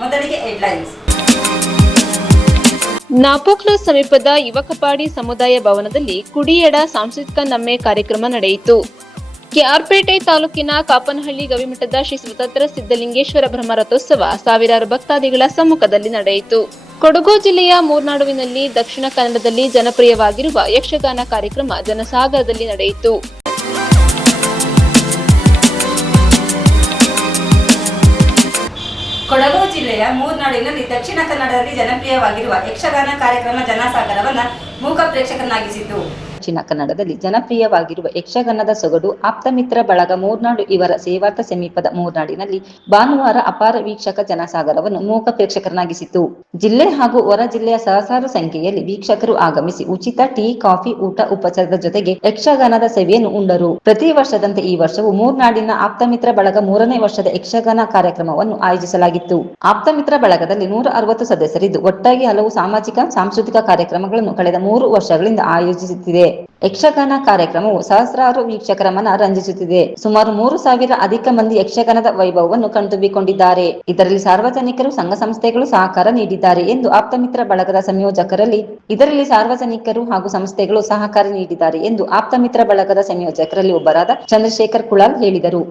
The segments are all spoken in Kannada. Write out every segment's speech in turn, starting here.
ಮೊದಲಿಗೆ ಹೆಡ್ಲೈನ್ಸ್. ನಾಪೋಕ್ಲು ಸಮೀಪದ ಯುವಕಪಾಡಿ ಸಮುದಾಯ ಭವನದಲ್ಲಿ ಕುಡಿಯಡ ಸಾಂಸ್ಕೃತಿಕ ನಮ್ಮೆ ಕಾರ್ಯಕ್ರಮ ನಡೆಯಿತು. ಕೆಆರ್ಪೇಟೆ ತಾಲೂಕಿನ ಕಾಪನಹಳ್ಳಿ ಗವಿಮಠದ ಶ್ರೀ ಸ್ವತಂತ್ರ ಸಿದ್ದಲಿಂಗೇಶ್ವರ ಬ್ರಹ್ಮರಥೋತ್ಸವ ಸಾವಿರಾರು ಭಕ್ತಾದಿಗಳ ಸಮ್ಮುಖದಲ್ಲಿ ನಡೆಯಿತು. ಕೊಡಗು ಜಿಲ್ಲೆಯ ಮೂರ್ನಾಡುವಿನಲ್ಲಿ ದಕ್ಷಿಣ ಕನ್ನಡದಲ್ಲಿ ಜನಪ್ರಿಯವಾಗಿರುವ ಯಕ್ಷಗಾನ ಕಾರ್ಯಕ್ರಮ ಜನಸಾಗರದಲ್ಲಿ ನಡೆಯಿತು. ಕೊಡಗು ಜಿಲ್ಲೆಯ ಮೂರ್ನಾಡಿನಲ್ಲಿ ದಕ್ಷಿಣ ಕನ್ನಡದಲ್ಲಿ ಜನಪ್ರಿಯವಾಗಿರುವ ಯಕ್ಷಗಾನ ಕಾರ್ಯಕ್ರಮ ಜನಸಾಗರವನ್ನ ಮೂಕ ಪ್ರೇಕ್ಷಕರನ್ನಾಗಿಸಿತು. ದಕ್ಷಿಣ ಕನ್ನಡದಲ್ಲಿ ಜನಪ್ರಿಯವಾಗಿರುವ ಯಕ್ಷಗಾನದ ಸೊಗಡು ಆಪ್ತಮಿತ್ರ ಬಳಗ ಮೂರ್ನಾಡು ಇವರ ಸೇವಾರ್ಥ ಸಮೀಪದ ಮೂರ್ನಾಡಿನಲ್ಲಿ ಭಾನುವಾರ ಅಪಾರ ವೀಕ್ಷಕ ಜನಸಾಗರವನ್ನು ಮೂಕ ಪ್ರೇಕ್ಷಕರನ್ನಾಗಿಸಿತು. ಜಿಲ್ಲೆ ಹಾಗೂ ಹೊರ ಜಿಲ್ಲೆಯ ಸಹಸ್ರಾರು ಸಂಖ್ಯೆಯಲ್ಲಿ ವೀಕ್ಷಕರು ಆಗಮಿಸಿ ಉಚಿತ ಟೀ, ಕಾಫಿ, ಊಟ, ಉಪಚಾರದ ಜೊತೆಗೆ ಯಕ್ಷಗಾನದ ಸೇವೆಯನ್ನು ಉಂಡರು. ಪ್ರತಿ ವರ್ಷದಂತೆ ಈ ವರ್ಷವೂ ಮೂರ್ನಾಡಿನ ಆಪ್ತಮಿತ್ರ ಬಳಗ 3ನೇ ವರ್ಷದ ಯಕ್ಷಗಾನ ಕಾರ್ಯಕ್ರಮವನ್ನು ಆಯೋಜಿಸಲಾಗಿತ್ತು. ಆಪ್ತಮಿತ್ರ ಬಳಗದಲ್ಲಿ 160 ಸದಸ್ಯರಿದ್ದು ಒಟ್ಟಾಗಿ ಹಲವು ಸಾಮಾಜಿಕ ಸಾಂಸ್ಕೃತಿಕ ಕಾರ್ಯಕ್ರಮಗಳನ್ನು ಕಳೆದ 3 ವರ್ಷಗಳಿಂದ ಆಯೋಜಿಸುತ್ತಿದೆ. ಯಕ್ಷಗಾನ ಕಾರ್ಯಕ್ರಮವು ಸಹಸ್ರಾರು ವೀಕ್ಷಕರ ಮನ ರಂಜಿಸುತ್ತಿದೆ. ಸುಮಾರು 3,000 ಅಧಿಕ ಮಂದಿ ಯಕ್ಷಗಾನದ ವೈಭವವನ್ನು ಕಣ್ತುಂಬಿಕೊಂಡಿದ್ದಾರೆ. ಇದರಲ್ಲಿ ಸಾರ್ವಜನಿಕರು, ಸಂಘ ಸಂಸ್ಥೆಗಳು ಸಹಕಾರ ನೀಡಿದ್ದಾರೆ ಎಂದು ಆಪ್ತಮಿತ್ರ ಬಳಗದ ಸಾರ್ವಜನಿಕರು ಹಾಗೂ ಸಂಸ್ಥೆಗಳು ಸಹಕಾರ ನೀಡಿದ್ದಾರೆ ಎಂದು ಆಪ್ತಮಿತ್ರ ಬಳಗದ ಸಂಯೋಜಕರಲ್ಲಿ ಒಬ್ಬರಾದ ಚಂದ್ರಶೇಖರ್ ಕುಳಾಲ್ ಹೇಳಿದರು.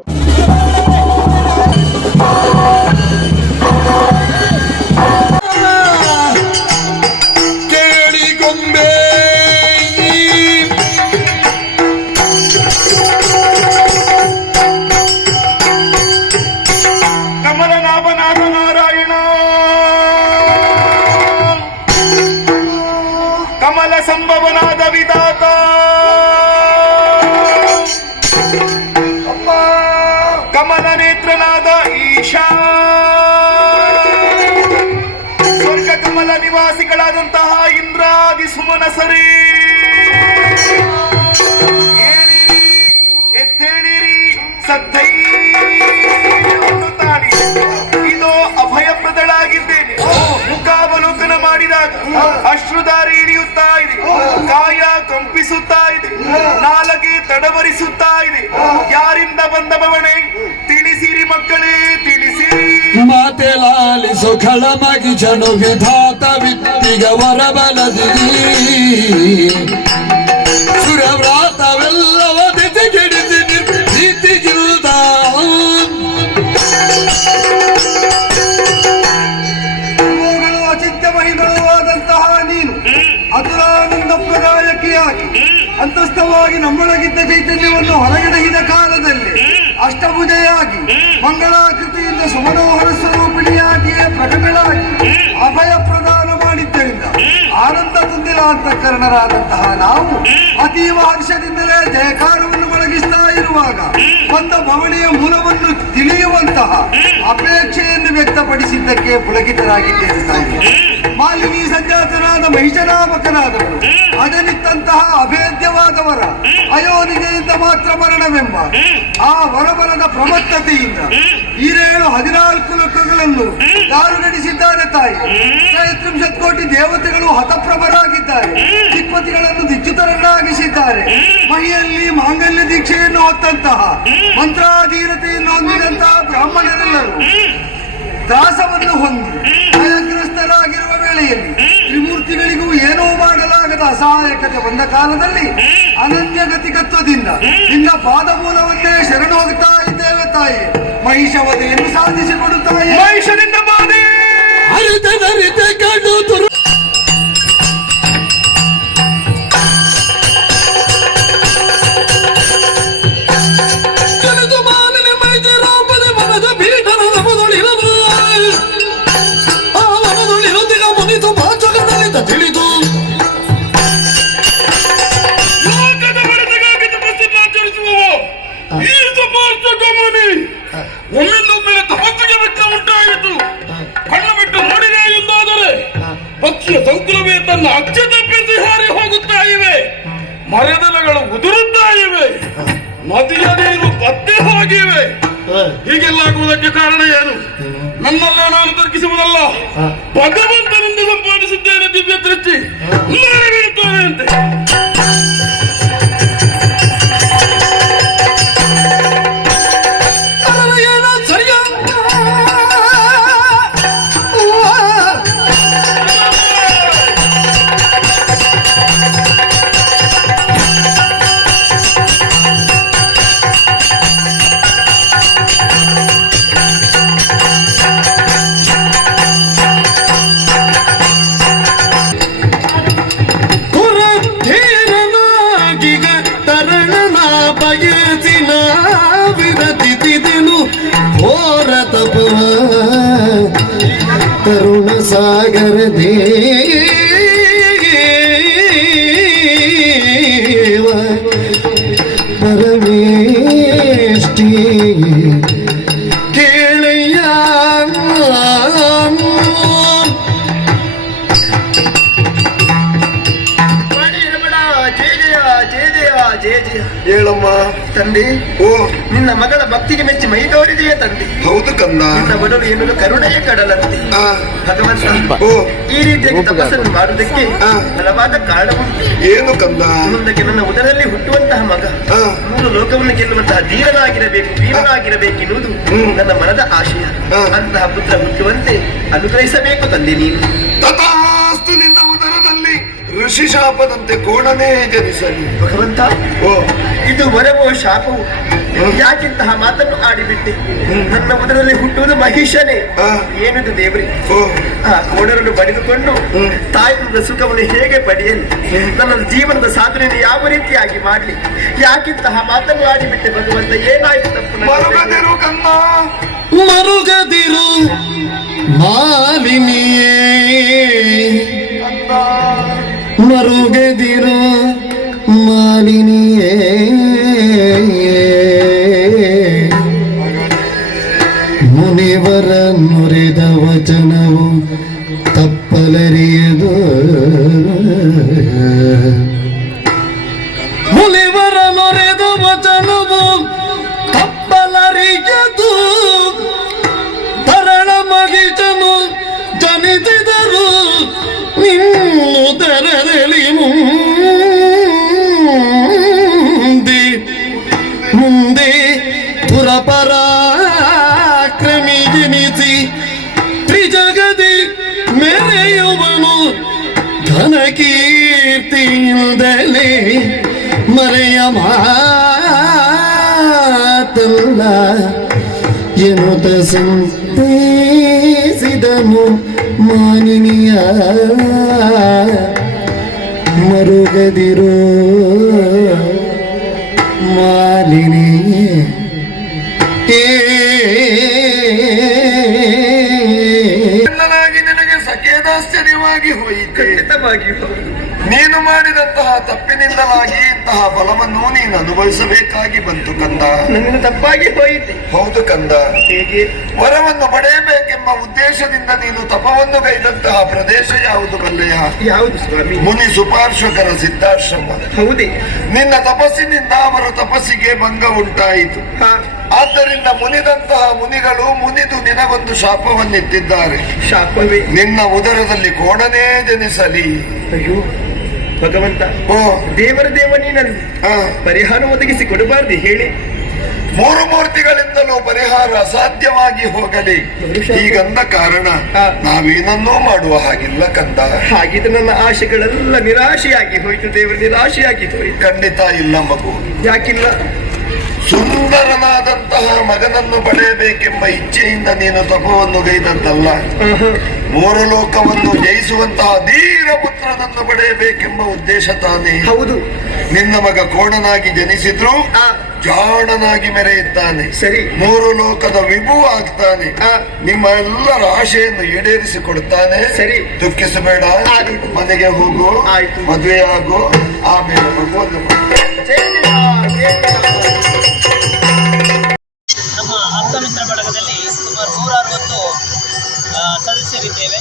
ಕಮಲ ಸಂಭವನಾದ ವಿಧಾತ ಕಮಲ ನೇತ್ರನಾದ ಈಶಾ ಸ್ವರ್ಗ ಕಮಲ ನಿವಾಸಿಗಳಾದಂತಹ ಇಂದ್ರಾದಿ ಸುಮನಸರೇ, ಎದ್ದೇಳಿರಿ, ಸದ್ದೈತಾಳಿ, ಇದೋ ಅಭಯಪ್ರದಳಾಗಿದ್ದೇನೆ. ಮುಖಾವಲೋಕನ ಮಾಡಿದಾಗ ಅಶ್ರುಧಾರಿ ಇಳಿಯುತ್ತಾ ಇದೆ, ಕಾಯ ಕಂಪಿಸುತ್ತಾ ಇದೆ, ನಾಲಗೆ ತಡವರಿಸುತ್ತಾ ಇದೆ. ಯಾರಿಂದ ಬಂದ ಬವಣೆ? ತಿಳಿಸಿರಿ ಮಕ್ಕಳೇ, ತಿಳಿಸಿರಿ. ಮಾತೆ ಲಾಲಿಸು ಖಳಮಗಿ ಜನು ವಿಧಾತ ವಿತ್ತಿಗ ವರಬಲದಿರಿ ಸುರವ್ರಾತವೆಲ್ಲವ ಕೆಡಿಸಿ ನೀತಿಗಿಲ್ದ ಮಹಿಮವಾದಂತಹ ನೀನು ಅತುರಾನಂದ ಪ್ರದಾಯಕಿಯಾಗಿ ಅಂತಸ್ಥವಾಗಿ ನಮ್ಮೊಳಗಿದ್ದ ಚೈತನ್ಯವನ್ನು ಹೊರಗೆಡಹಿದ ಕಾಲದಲ್ಲಿ ಅಷ್ಟಭುಜೆಯಾಗಿ ಮಂಗಳಾಕೃತಿಯಿಂದ ಸುಮನೋಹರ ಸ್ವರೂಪಿಣಿಯಾಗಿಯೇ ಪ್ರಕಟಳಾಗಿ ಅಭಯ ಪ್ರದಾನ ಮಾಡಿದ್ದರಿಂದ ಆನಂದ ತುಂದಿಲ ಅಂತಃಕರಣರಾದಂತಹ ನಾವು ಅತೀವ ಹರ್ಷದಿಂದಲೇ ಜಯಕಾರವನ್ನು ಮೊಳಗಿಸ್ತಾ ಇರುವಾಗ ಬಂದ ಭವಣಿಯ ಮೂಲವನ್ನು ತಿಳಿಯುವಂತಹ ಅಪೇಕ್ಷೆಯನ್ನು ವ್ಯಕ್ತಪಡಿಸಿದ್ದಕ್ಕೆ ಪುಳಕಿತರಾಗಿದ್ದೇನೆ ತಾಯಿ. ಮಾಲಿನಿ ಸಂಜಾತನಾದ ಮಹಿಷನಾಮಕನಾದವರು ಅದನಿತ್ತಂತಹ ಅಭೇದ್ಯವಾದವರ ಅಯೋನಿಗೆಯಿಂದ ಮಾತ್ರ ಮರಣವೆಂಬ ಆ ವರಬಲದ ಪ್ರಮತ್ತತೆಯಿಂದ 14 ಲೋಕಗಳನ್ನು ದಾರುಗಣಿಸಿದ್ದಾರೆ ತಾಯಿ. 30 ಕೋಟಿ ದೇವತೆಗಳು ಹತಪ್ರಭರಾಗಿದ್ದಾರೆ. ದಿಕ್ಪತಿಗಳನ್ನು ದಿಚ್ಯುತರನ್ನಾಗಿಸಿದ್ದಾರೆ. ಮಹಿಯಲ್ಲಿ ಮಾಂಗಲ್ಯ ದೀಕ್ಷೆಯನ್ನು ಹೊತ್ತಂತಹ ಮಂತ್ರಾಧೀನತೆಯನ್ನು ಹೊಂದಿದಂತಹ ಬ್ರಾಹ್ಮಣರೆಲ್ಲರೂ ದಾಸವನ್ನು ಹೊಂದಿ ಭಯಗ್ರಸ್ತರಾಗಿರುವ ವೇಳೆಯಲ್ಲಿ ತ್ರಿಮೂರ್ತಿಗಳಿಗೂ ಏನೋ ಮಾಡಲಾಗದ ಅಸಹಾಯಕತೆ ಬಂದ ಕಾಲದಲ್ಲಿ ಅನನ್ಯಗತಿಕತ್ವದಿಂದ ನಿನ್ನ ಪಾದಮೂಲವನ್ನೇ ಶರಣು ಹೋಗ್ತಾ ಇದ್ದೇವೆ ತಾಯಿ. ಮಹಿಷವಧೆಯನ್ನು ಸಾಧಿಸಿಕೊಡುತ್ತಾಯಿ. ಮಹಿಷನಿಂದ ಬಾಧೆ ತಿಳಿದು ಲೋಕದ ಒಡೆತಗಾಗಿ ತಪಸ್ಸನ್ನು ಆಚರಿಸುವವ ಈ ತಪಸ್ಸು ಒಮ್ಮಿಂದೊಮ್ಮೆಲೆ ತಪಸ್ಸಿಗೆ ಬೆಟ್ಟ ಉಂಟಾಯಿತು. ಕಣ್ಣು ಬಿಟ್ಟು ನೋಡಿದೆ ಎಂದಾದರೆ ಪಕ್ಷಿಯ ಸಂಕುಲವೇ ತನ್ನ ಅಚ್ಚೆ ತಪ್ಪಿಸಿ ಹಾರಿ ಹೋಗುತ್ತಾ ಇವೆ. ಮರದಲಗಳು ಉದುರುತ್ತಾ ಇವೆ. ನದಿಯ ನೀರು ಬತ್ತಿ ಹೋಗಿವೆ. ಹೀಗೆಲ್ಲಾಗುವುದಕ್ಕೆ ಕಾರಣ ಏನು? ನನ್ನಲ್ಲೇ ನಾನು ತರ್ಕಿಸುವುದಲ್ಲ, ಭಗವಂತನಿಂದ ಸಂಪಾದಿಸಿದ್ದೇನೆ ದಿವ್ಯ ದೃಷ್ಟಿ. ಬೀಳುತ್ತೇನೆ ಅಂತೆ. ಸಾಗರ ದೇವ ಪರಮೇಷ್ಠಿ ಕೇಳಯ್ಯ ಹೇಳಮ್ಮ ತಂದೆ. ಓ ನಿನ್ನ ಮಗಳ ಭಕ್ತಿಗೆ ಮೆಚ್ಚಿ ಮೈ ತೋರಿದೆಯೇ ತಂದೆ. ಹೌದು ಕಂದ. ನಿನ್ನ ಬಡಲು ಎನ್ನಲು ಕರುಣೆಯ ಕಡಲಂತೆ. ಆ, ಭಗವಂತ ಓ ಈ ರೀತಿಯಾಗಿ ತಪಸ್ಸನ್ನು ಮಾಡುವುದಕ್ಕೆ ಬಲವಾದ ಕಾರಣವುಂಟು. ಏನು ಕಂದ? ಮುಂದಕ್ಕೆ ನನ್ನ ಉದರದಲ್ಲಿ ಹುಟ್ಟುವಂತಹ ಮಗ ಆ, ಮೂರು ಲೋಕವನ್ನು ಗೆಲ್ಲುವಂತಹ ಧೀರನಾಗಿರಬೇಕು, ವೀರನಾಗಿರಬೇಕೆನ್ನುವುದು ನನ್ನ ಮನದ ಆಶಯ. ಅಂತಹ ಪುತ್ರ ಹುಟ್ಟುವಂತೆ ಅನುಗ್ರಹಿಸಬೇಕು ತಂದೆ ನೀನು. ತಥಾಸ್ತು. ನಿನ್ನ ಉದರದಲ್ಲಿ ಋಷಿ ಶಾಪದಂತೆ ಕೋಣನೇ ಜನಿಸಲಿ. ಭಗವಂತ, ಓ ಇದು ವರವೋ ಶಾಪವು? ಯಾಕಿಂತಹ ಮಾತನ್ನು ಆಡಿಬಿಟ್ಟೆ? ನನ್ನ ಉದರದಲ್ಲಿ ಹುಟ್ಟುವುದು ಮಹಿಷನೇ. ಏನಿದು ದೇವರೇ? ಓ ಆ ಕೋಣರನ್ನು ಬಡಿದುಕೊಂಡು ತಾಯಿಯಿಂದ ಸುಖವನ್ನು ಹೇಗೆ ಪಡೆಯಲಿ? ನನ್ನ ಜೀವನದ ಸಾಧನೆಯನ್ನು ಯಾವ ರೀತಿಯಾಗಿ ಮಾಡಲಿ? ಯಾಕಿಂತಹ ಮಾತನ್ನು ಆಡಿಬಿಟ್ಟೆ ಭಗವಂತ? ಏನಾಯ್ತು ತಪ್ಪು? ಮರುಗದಿರು ಕಂದ. ಮರುಗದಿರು ಮಾಲಿನಿಯೇ, ಮರುಗದಿರು ಮಾಲಿನಿಯೇ, ಮುನಿವರ ನುರಿದ ವಚನವು ತಪ್ಪಲರಿಯದು, ಮುನಿವರ ನುರಿದ ವಚನವು ತಪ್ಪಲರಿಯದು, ತರಳ ಮಗಿಚನು ಜನಿಸಿದರು ನಿನ್ನುದರದಲ್ಲಿ ಮುಂದೆ ಮುಂದೆ ಪುರಪರಾಕ್ರಮಿ ಜನಿಸಿ ತ್ರಿಜಗದಿ ಮೆರೆಯುವನು ಘನಕೀರ್ತಿಯಿಂದಲೇ ಮರೆಯ ಮಾತಲ್ಲ ಎನ್ನುತ್ತ ಸಂತೈಸಿದನು ಮಾನಿನಿಯ. ಮರುಗದಿರೋ ಮಾಲಿನಿಯೇ, ನಿನಗೆ ಸಖೇದಾಶ್ಚರ್ಯವಾಗಿ ಹೋಯಿತೆ. ನೀನು ಮಾಡಿದಂತಹ ತಪ್ಪಿನಿಂದಲಾಗಿ ಇಂತಹ ಫಲವನ್ನು ನೀನು ಅನುಭವಿಸಬೇಕಾಗಿ ಬಂತು ಕಂದ. ನನ್ನನ್ನು ತಪ್ಪಾಗಿ ಹೋಯಿತೆ. ಹೌದು ಕಂದ. ಹೇಗೆ? ವರವನ್ನು ಪಡೆಯಬೇಕೆಂಬ ಉದ್ದೇಶದಿಂದ ನೀನು ತಪವನ್ನು ಗೈದಂತಹ ಪ್ರದೇಶ ಯಾವುದು ಬಲ್ಲೆಯ? ಯಾವುದು ಸ್ವಾಮಿ? ಮುನಿ ಸುಪಾರ್ಶ್ವಕರ ಸಿದ್ಧಾಶ್ರಮ. ಹೌದೇ? ನಿನ್ನ ತಪಸ್ಸಿನಿಂದ ಅವರ ತಪಸ್ಸಿಗೆ ಭಂಗ ಉಂಟಾಯಿತು. ಆದ್ದರಿಂದ ಮುನಿದಂತಹ ಮುನಿಗಳು ಮುನಿದು ನಿನಗೊಂದು ಶಾಪವನ್ನಿಟ್ಟಿದ್ದಾರೆ. ಶಾಪವೇ? ನಿನ್ನ ಉದರದಲ್ಲಿ ಕೋಣನೇ ಜನಿಸಲಿ. ಅಯ್ಯೋ ಭಗವಂತ, ಓ ದೇವರ ದೇವ ನೀನಲ್ಲಿ ಪರಿಹಾರ ಒದಗಿಸಿ ಕೊಡಬಾರ್ದು ಹೇಳಿ. ಮೂರು ಮೂರ್ತಿಗಳಿಂದಲೂ ಪರಿಹಾರ ಅಸಾಧ್ಯವಾಗಿ ಹೋಗಲಿ. ಹೀಗಂದ ಕಾರಣ ನಾವೇನನ್ನೂ ಮಾಡುವ ಹಾಗಿಲ್ಲ ಕಂದ. ಹಾಗಿದ್ರೆ ನನ್ನ ಆಶೆಗಳೆಲ್ಲ ನಿರಾಶೆಯಾಗಿ ಹೋಯಿತು ದೇವರು, ನಿರಾಶೆಯಾಗಿ ಹೋಯಿತು. ಖಂಡಿತ ಇಲ್ಲ ಮಗು. ಯಾಕಿಲ್ಲ? ಸುಂದರನಾದಂತಹ ಮಗನನ್ನು ಪಡೆಯಬೇಕೆಂಬ ಇಚ್ಛೆಯಿಂದ ನೀನು ತಪವನ್ನು ಗೈದಂತಲ್ಲ, ಮೂರು ಲೋಕವನ್ನು ಜಯಿಸುವಂತಹ ಧೀರ ಪುತ್ರನನ್ನು ಪಡೆಯಬೇಕೆಂಬ ಉದ್ದೇಶ ತಾನೇ. ಹೌದು. ನಿನ್ನ ಮಗ ಕೋಣನಾಗಿ ಜನಿಸಿದ್ರು ಜಾಣನಾಗಿ ಮೆರೆಯುತ್ತಾನೆ. ಸರಿ. ಮೂರು ಲೋಕದ ವಿಭು ಆಗ್ತಾನೆ. ನಿಮ್ಮ ಎಲ್ಲರ ಆಶೆಯನ್ನು ಈಡೇರಿಸಿಕೊಡುತ್ತಾನೆ. ಸರಿ, ದುಃಖಿಸಬೇಡ. ಮನೆಗೆ ಹೋಗು, ಮದುವೆ ಆಗು, ಆಮೇಲೆ ಮಗುವನ್ನು ನಮ್ಮ ಆಪ್ತಮಿತ್ರ ಬಳಗದಲ್ಲಿ ಸುಮಾರು 160 ಸದಸ್ಯರಿದ್ದೇವೆ.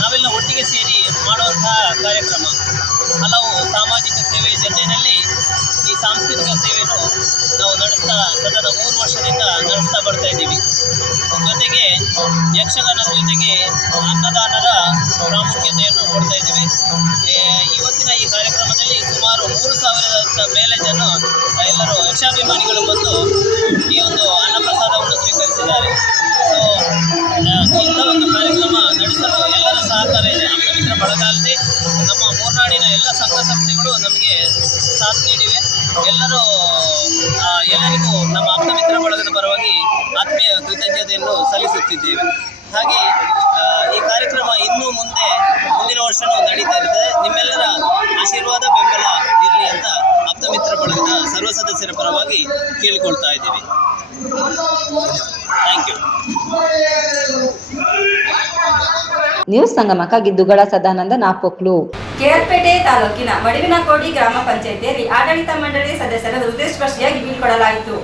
ನಾವೆಲ್ಲ ಒಟ್ಟಿಗೆ ಸೇರಿ ಮಾಡುವಂತಹ ಕಾರ್ಯಕ್ರಮ ಹಲವು ಸಾಮಾಜಿಕ ಸೇವೆ ಜೊತೆಯಲ್ಲಿ ಈ ಸಾಂಸ್ಕೃತಿಕ ಸೇವೆಯನ್ನು ನಾವು ನಡೆಸ್ತಾ ಸತತ 3 ವರ್ಷದಿಂದ ನಡೆಸ್ತಾ ಬರ್ತಾ ಇದ್ದೀವಿ. ಜೊತೆಗೆ ಯಕ್ಷಗಾನದ ಜೊತೆಗೆ ಅನ್ನದಾನದ ಪ್ರಾಮುಖ್ಯತೆಯನ್ನು ಕೊಡ್ತಾ ಇದ್ದೀವಿ. ಇವತ್ತಿನ ಈ ಕಾರ್ಯಕ್ರಮದಲ್ಲಿ ಸುಮಾರು 3,000ದ ಮೇಲೆ ಜನ ಎಲ್ಲರೂ ಯಕ್ಷಾಭಿಮಾನಿಗಳು ಬಂದು ಈ ಒಂದು ಅನ್ನಪ್ರಸಾದವನ್ನು ಸ್ವೀಕರಿಸಿದ್ದಾರೆ. ಸೊ ಇಂಥ ಒಂದು ಕಾರ್ಯಕ್ರಮ ನಡೆಸಲು ಎಲ್ಲರ ಸಹಕಾರ ಇದೆ. ಆಪ್ತಮಿತ್ರ ಬಳಗ ಅಲ್ಲದೆ ನಮ್ಮ ಮೂರ್ನಾಡಿನ ಎಲ್ಲ ಸಂಘ ಸಂಸ್ಥೆಗಳು ನಮಗೆ ಸಾಥ್ ನೀಡಿವೆ. ಎಲ್ಲರಿಗೂ ನಮ್ಮ ಆಪ್ತಮಿತ್ರ ಬಳಗದ ಪರವಾಗಿ ಆತ್ಮೀಯ ಕೃತಜ್ಞತೆಯನ್ನು ಸಲ್ಲಿಸುತ್ತಿದ್ದೇವೆ. ಹಾಗೆ ಈ ಕಾರ್ಯಕ್ರಮ ಇನ್ನೂ ಮುಂದಿನ ವರ್ಷವೂ ನಡೀತಾ ಇರ್ತದೆ. ನಿಮ್ಮೆಲ್ಲರ ಆಶೀರ್ವಾದ ಬೆಂಬಲ ಇರಲಿ ಅಂತ ಆಪ್ತಮಿತ್ರ ಬಳಗದ ಸರ್ವ ಸದಸ್ಯರ ಪರವಾಗಿ ಕೇಳಿಕೊಳ್ತಾ ಇದ್ದೀವಿ. Thank you. ನ್ಯೂಸ್ ಸಂಗಮಕ್ಕಾಗಿ ದುಗಳ ಸದಾನಂದ ನಾಪೊಕ್ಲು. ಕೆಆರ್ಪೇಟೆ ತಾಲೂಕಿನ ಮಡುವಿನಕೋಡಿ ಗ್ರಾಮ ಪಂಚಾಯಿತಿಯಲ್ಲಿ ಆಡಳಿತ ಮಂಡಳಿ ಸದಸ್ಯರ ಹೃದಯಸ್ಪರ್ಶಿಯಾಗಿ ಬೀಳ್ಕೊಡಲಾಯಿತು.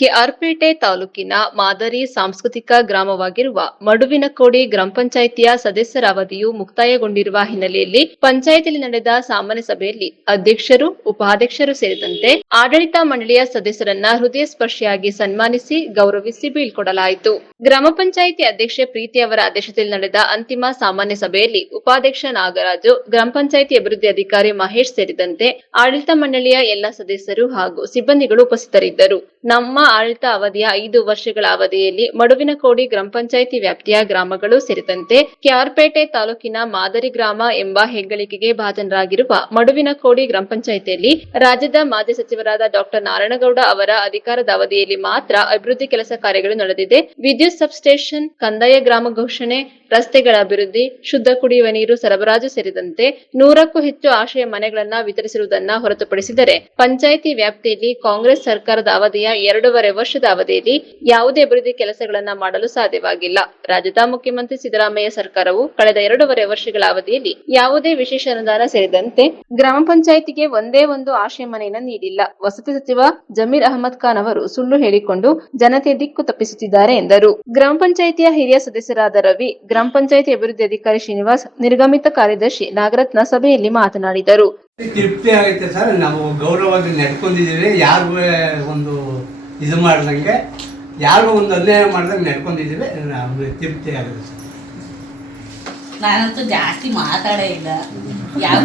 ಕೆಆರ್ಪೇಟೆ ತಾಲೂಕಿನ ಮಾದರಿ ಸಾಂಸ್ಕೃತಿಕ ಗ್ರಾಮವಾಗಿರುವ ಮಡುವಿನಕೋಡಿ ಗ್ರಾಮ ಪಂಚಾಯಿತಿಯ ಸದಸ್ಯರ ಅವಧಿಯು ಮುಕ್ತಾಯಗೊಂಡಿರುವ ಹಿನ್ನೆಲೆಯಲ್ಲಿ ಪಂಚಾಯಿತಿಯಲ್ಲಿ ನಡೆದ ಸಾಮಾನ್ಯ ಸಭೆಯಲ್ಲಿ ಅಧ್ಯಕ್ಷರು, ಉಪಾಧ್ಯಕ್ಷರು ಸೇರಿದಂತೆ ಆಡಳಿತ ಮಂಡಳಿಯ ಸದಸ್ಯರನ್ನ ಹೃದಯ ಸ್ಪರ್ಶಿಯಾಗಿ ಸನ್ಮಾನಿಸಿ ಗೌರವಿಸಿ ಬೀಳ್ಕೊಡಲಾಯಿತು. ಗ್ರಾಮ ಪಂಚಾಯಿತಿ ಅಧ್ಯಕ್ಷೆ ಪ್ರೀತಿ ಅವರ ಅಧ್ಯಕ್ಷತೆಯಲ್ಲಿ ನಡೆದ ಅಂತಿಮ ಸಾಮಾನ್ಯ ಸಭೆಯಲ್ಲಿ ಉಪಾಧ್ಯಕ್ಷ ನಾಗರಾಜು, ಗ್ರಾಮ ಪಂಚಾಯಿತಿ ಅಭಿವೃದ್ಧಿ ಅಧಿಕಾರಿ ಮಹೇಶ್ ಸೇರಿದಂತೆ ಆಡಳಿತ ಮಂಡಳಿಯ ಎಲ್ಲಾ ಸದಸ್ಯರು ಹಾಗೂ ಸಿಬ್ಬಂದಿಗಳು ಉಪಸ್ಥಿತರಿದ್ದರು. ನಮ್ಮ ಆಡಳಿತ ಅವಧಿಯ 5 ವರ್ಷಗಳ ಅವಧಿಯಲ್ಲಿ ಮಡುವಿನಕೋಡಿ ಗ್ರಾಮ ಪಂಚಾಯಿತಿ ವ್ಯಾಪ್ತಿಯ ಗ್ರಾಮಗಳು ಸೇರಿದಂತೆ ಕೆಆರ್ಪೇಟೆ ತಾಲೂಕಿನ ಮಾದರಿ ಗ್ರಾಮ ಎಂಬ ಹೆಗ್ಗಳಿಕೆಗೆ ಭಾಜನರಾಗಿರುವ ಮಡುವಿನಕೋಡಿ ಗ್ರಾಮ ಪಂಚಾಯಿತಿಯಲ್ಲಿ ರಾಜ್ಯದ ಮಾಜಿ ಸಚಿವರಾದ ಡಾಕ್ಟರ್ ನಾರಾಯಣಗೌಡ ಅವರ ಅಧಿಕಾರದ ಅವಧಿಯಲ್ಲಿ ಮಾತ್ರ ಅಭಿವೃದ್ಧಿ ಕೆಲಸ ಕಾರ್ಯಗಳು ನಡೆದಿದೆ. ವಿದ್ಯುತ್ ಸಬ್ಸ್ಟೇಷನ್, ಕಂದಾಯ ಗ್ರಾಮ ಘೋಷಣೆ, ರಸ್ತೆಗಳ ಅಭಿವೃದ್ಧಿ, ಶುದ್ಧ ಕುಡಿಯುವ ನೀರು ಸರಬರಾಜು ಸೇರಿದಂತೆ 100ಕ್ಕೂ ಹೆಚ್ಚು ಆಶ್ರಯ ಮನೆಗಳನ್ನ ವಿತರಿಸಿರುವುದನ್ನು ಹೊರತುಪಡಿಸಿದರೆ ಪಂಚಾಯಿತಿ ವ್ಯಾಪ್ತಿಯಲ್ಲಿ ಕಾಂಗ್ರೆಸ್ ಸರ್ಕಾರದ ಅವಧಿಯ 2.5 ವರ್ಷದ ಅವಧಿಯಲ್ಲಿ ಯಾವುದೇ ಅಭಿವೃದ್ಧಿ ಕೆಲಸಗಳನ್ನ ಮಾಡಲು ಸಾಧ್ಯವಾಗಿಲ್ಲ. ರಾಜ್ಯದ ಮುಖ್ಯಮಂತ್ರಿ ಸಿದ್ದರಾಮಯ್ಯ ಸರ್ಕಾರವು ಕಳೆದ 2.5 ವರ್ಷಗಳ ಅವಧಿಯಲ್ಲಿ ಯಾವುದೇ ವಿಶೇಷ ಅನುದಾನ ಸೇರಿದಂತೆ ಗ್ರಾಮ ಪಂಚಾಯಿತಿಗೆ ಒಂದೇ ಒಂದು ಆಶ್ರಯ ಮನೆಯನ್ನು ನೀಡಿಲ್ಲ. ವಸತಿ ಸಚಿವ ಜಮೀರ್ ಅಹಮದ್ ಖಾನ್ ಅವರು ಸುಳ್ಳು ಹೇಳಿಕೊಂಡು ಜನತೆ ದಿಕ್ಕು ತಪ್ಪಿಸುತ್ತಿದ್ದಾರೆ ಎಂದರು. ಗ್ರಾಮ ಪಂಚಾಯಿತಿಯ ಹಿರಿಯ ಸದಸ್ಯರಾದ ರವಿ, ಗ್ರಾಮ ಪಂಚಾಯಿತಿ ಅಭಿವೃದ್ಧಿ ಅಧಿಕಾರಿ ಶ್ರೀನಿವಾಸ್, ನಿರ್ಗಮಿತ ಕಾರ್ಯದರ್ಶಿ ನಾಗರತ್ನ ಸಭೆಯಲ್ಲಿ ಮಾತನಾಡಿದರು. ತೃಪ್ತಿ ಆಗುತ್ತೆ ಸರ್. ನಾವು ಗೌರವವಾಗಿ ನಡ್ಕೊಂಡಿದ್ದೀವಿ. ಯಾರಿಗೂ ಒಂದು ಇದು ಮಾಡ್ದಂಗೆ, ಯಾರಿಗೂ ಒಂದು ಅನ್ಯಾಯ ಮಾಡ್ದಂಗೆ ನಡ್ಕೊಂಡಿದ್ದೀವಿ. ನಮ್ಗೆ ತೃಪ್ತಿ ಆಗುತ್ತೆ ಸರ್. ನಾನಂತೂ ಜಾಸ್ತಿ ಮಾತಾಡೇ ಇಲ್ಲ. ಯಾವ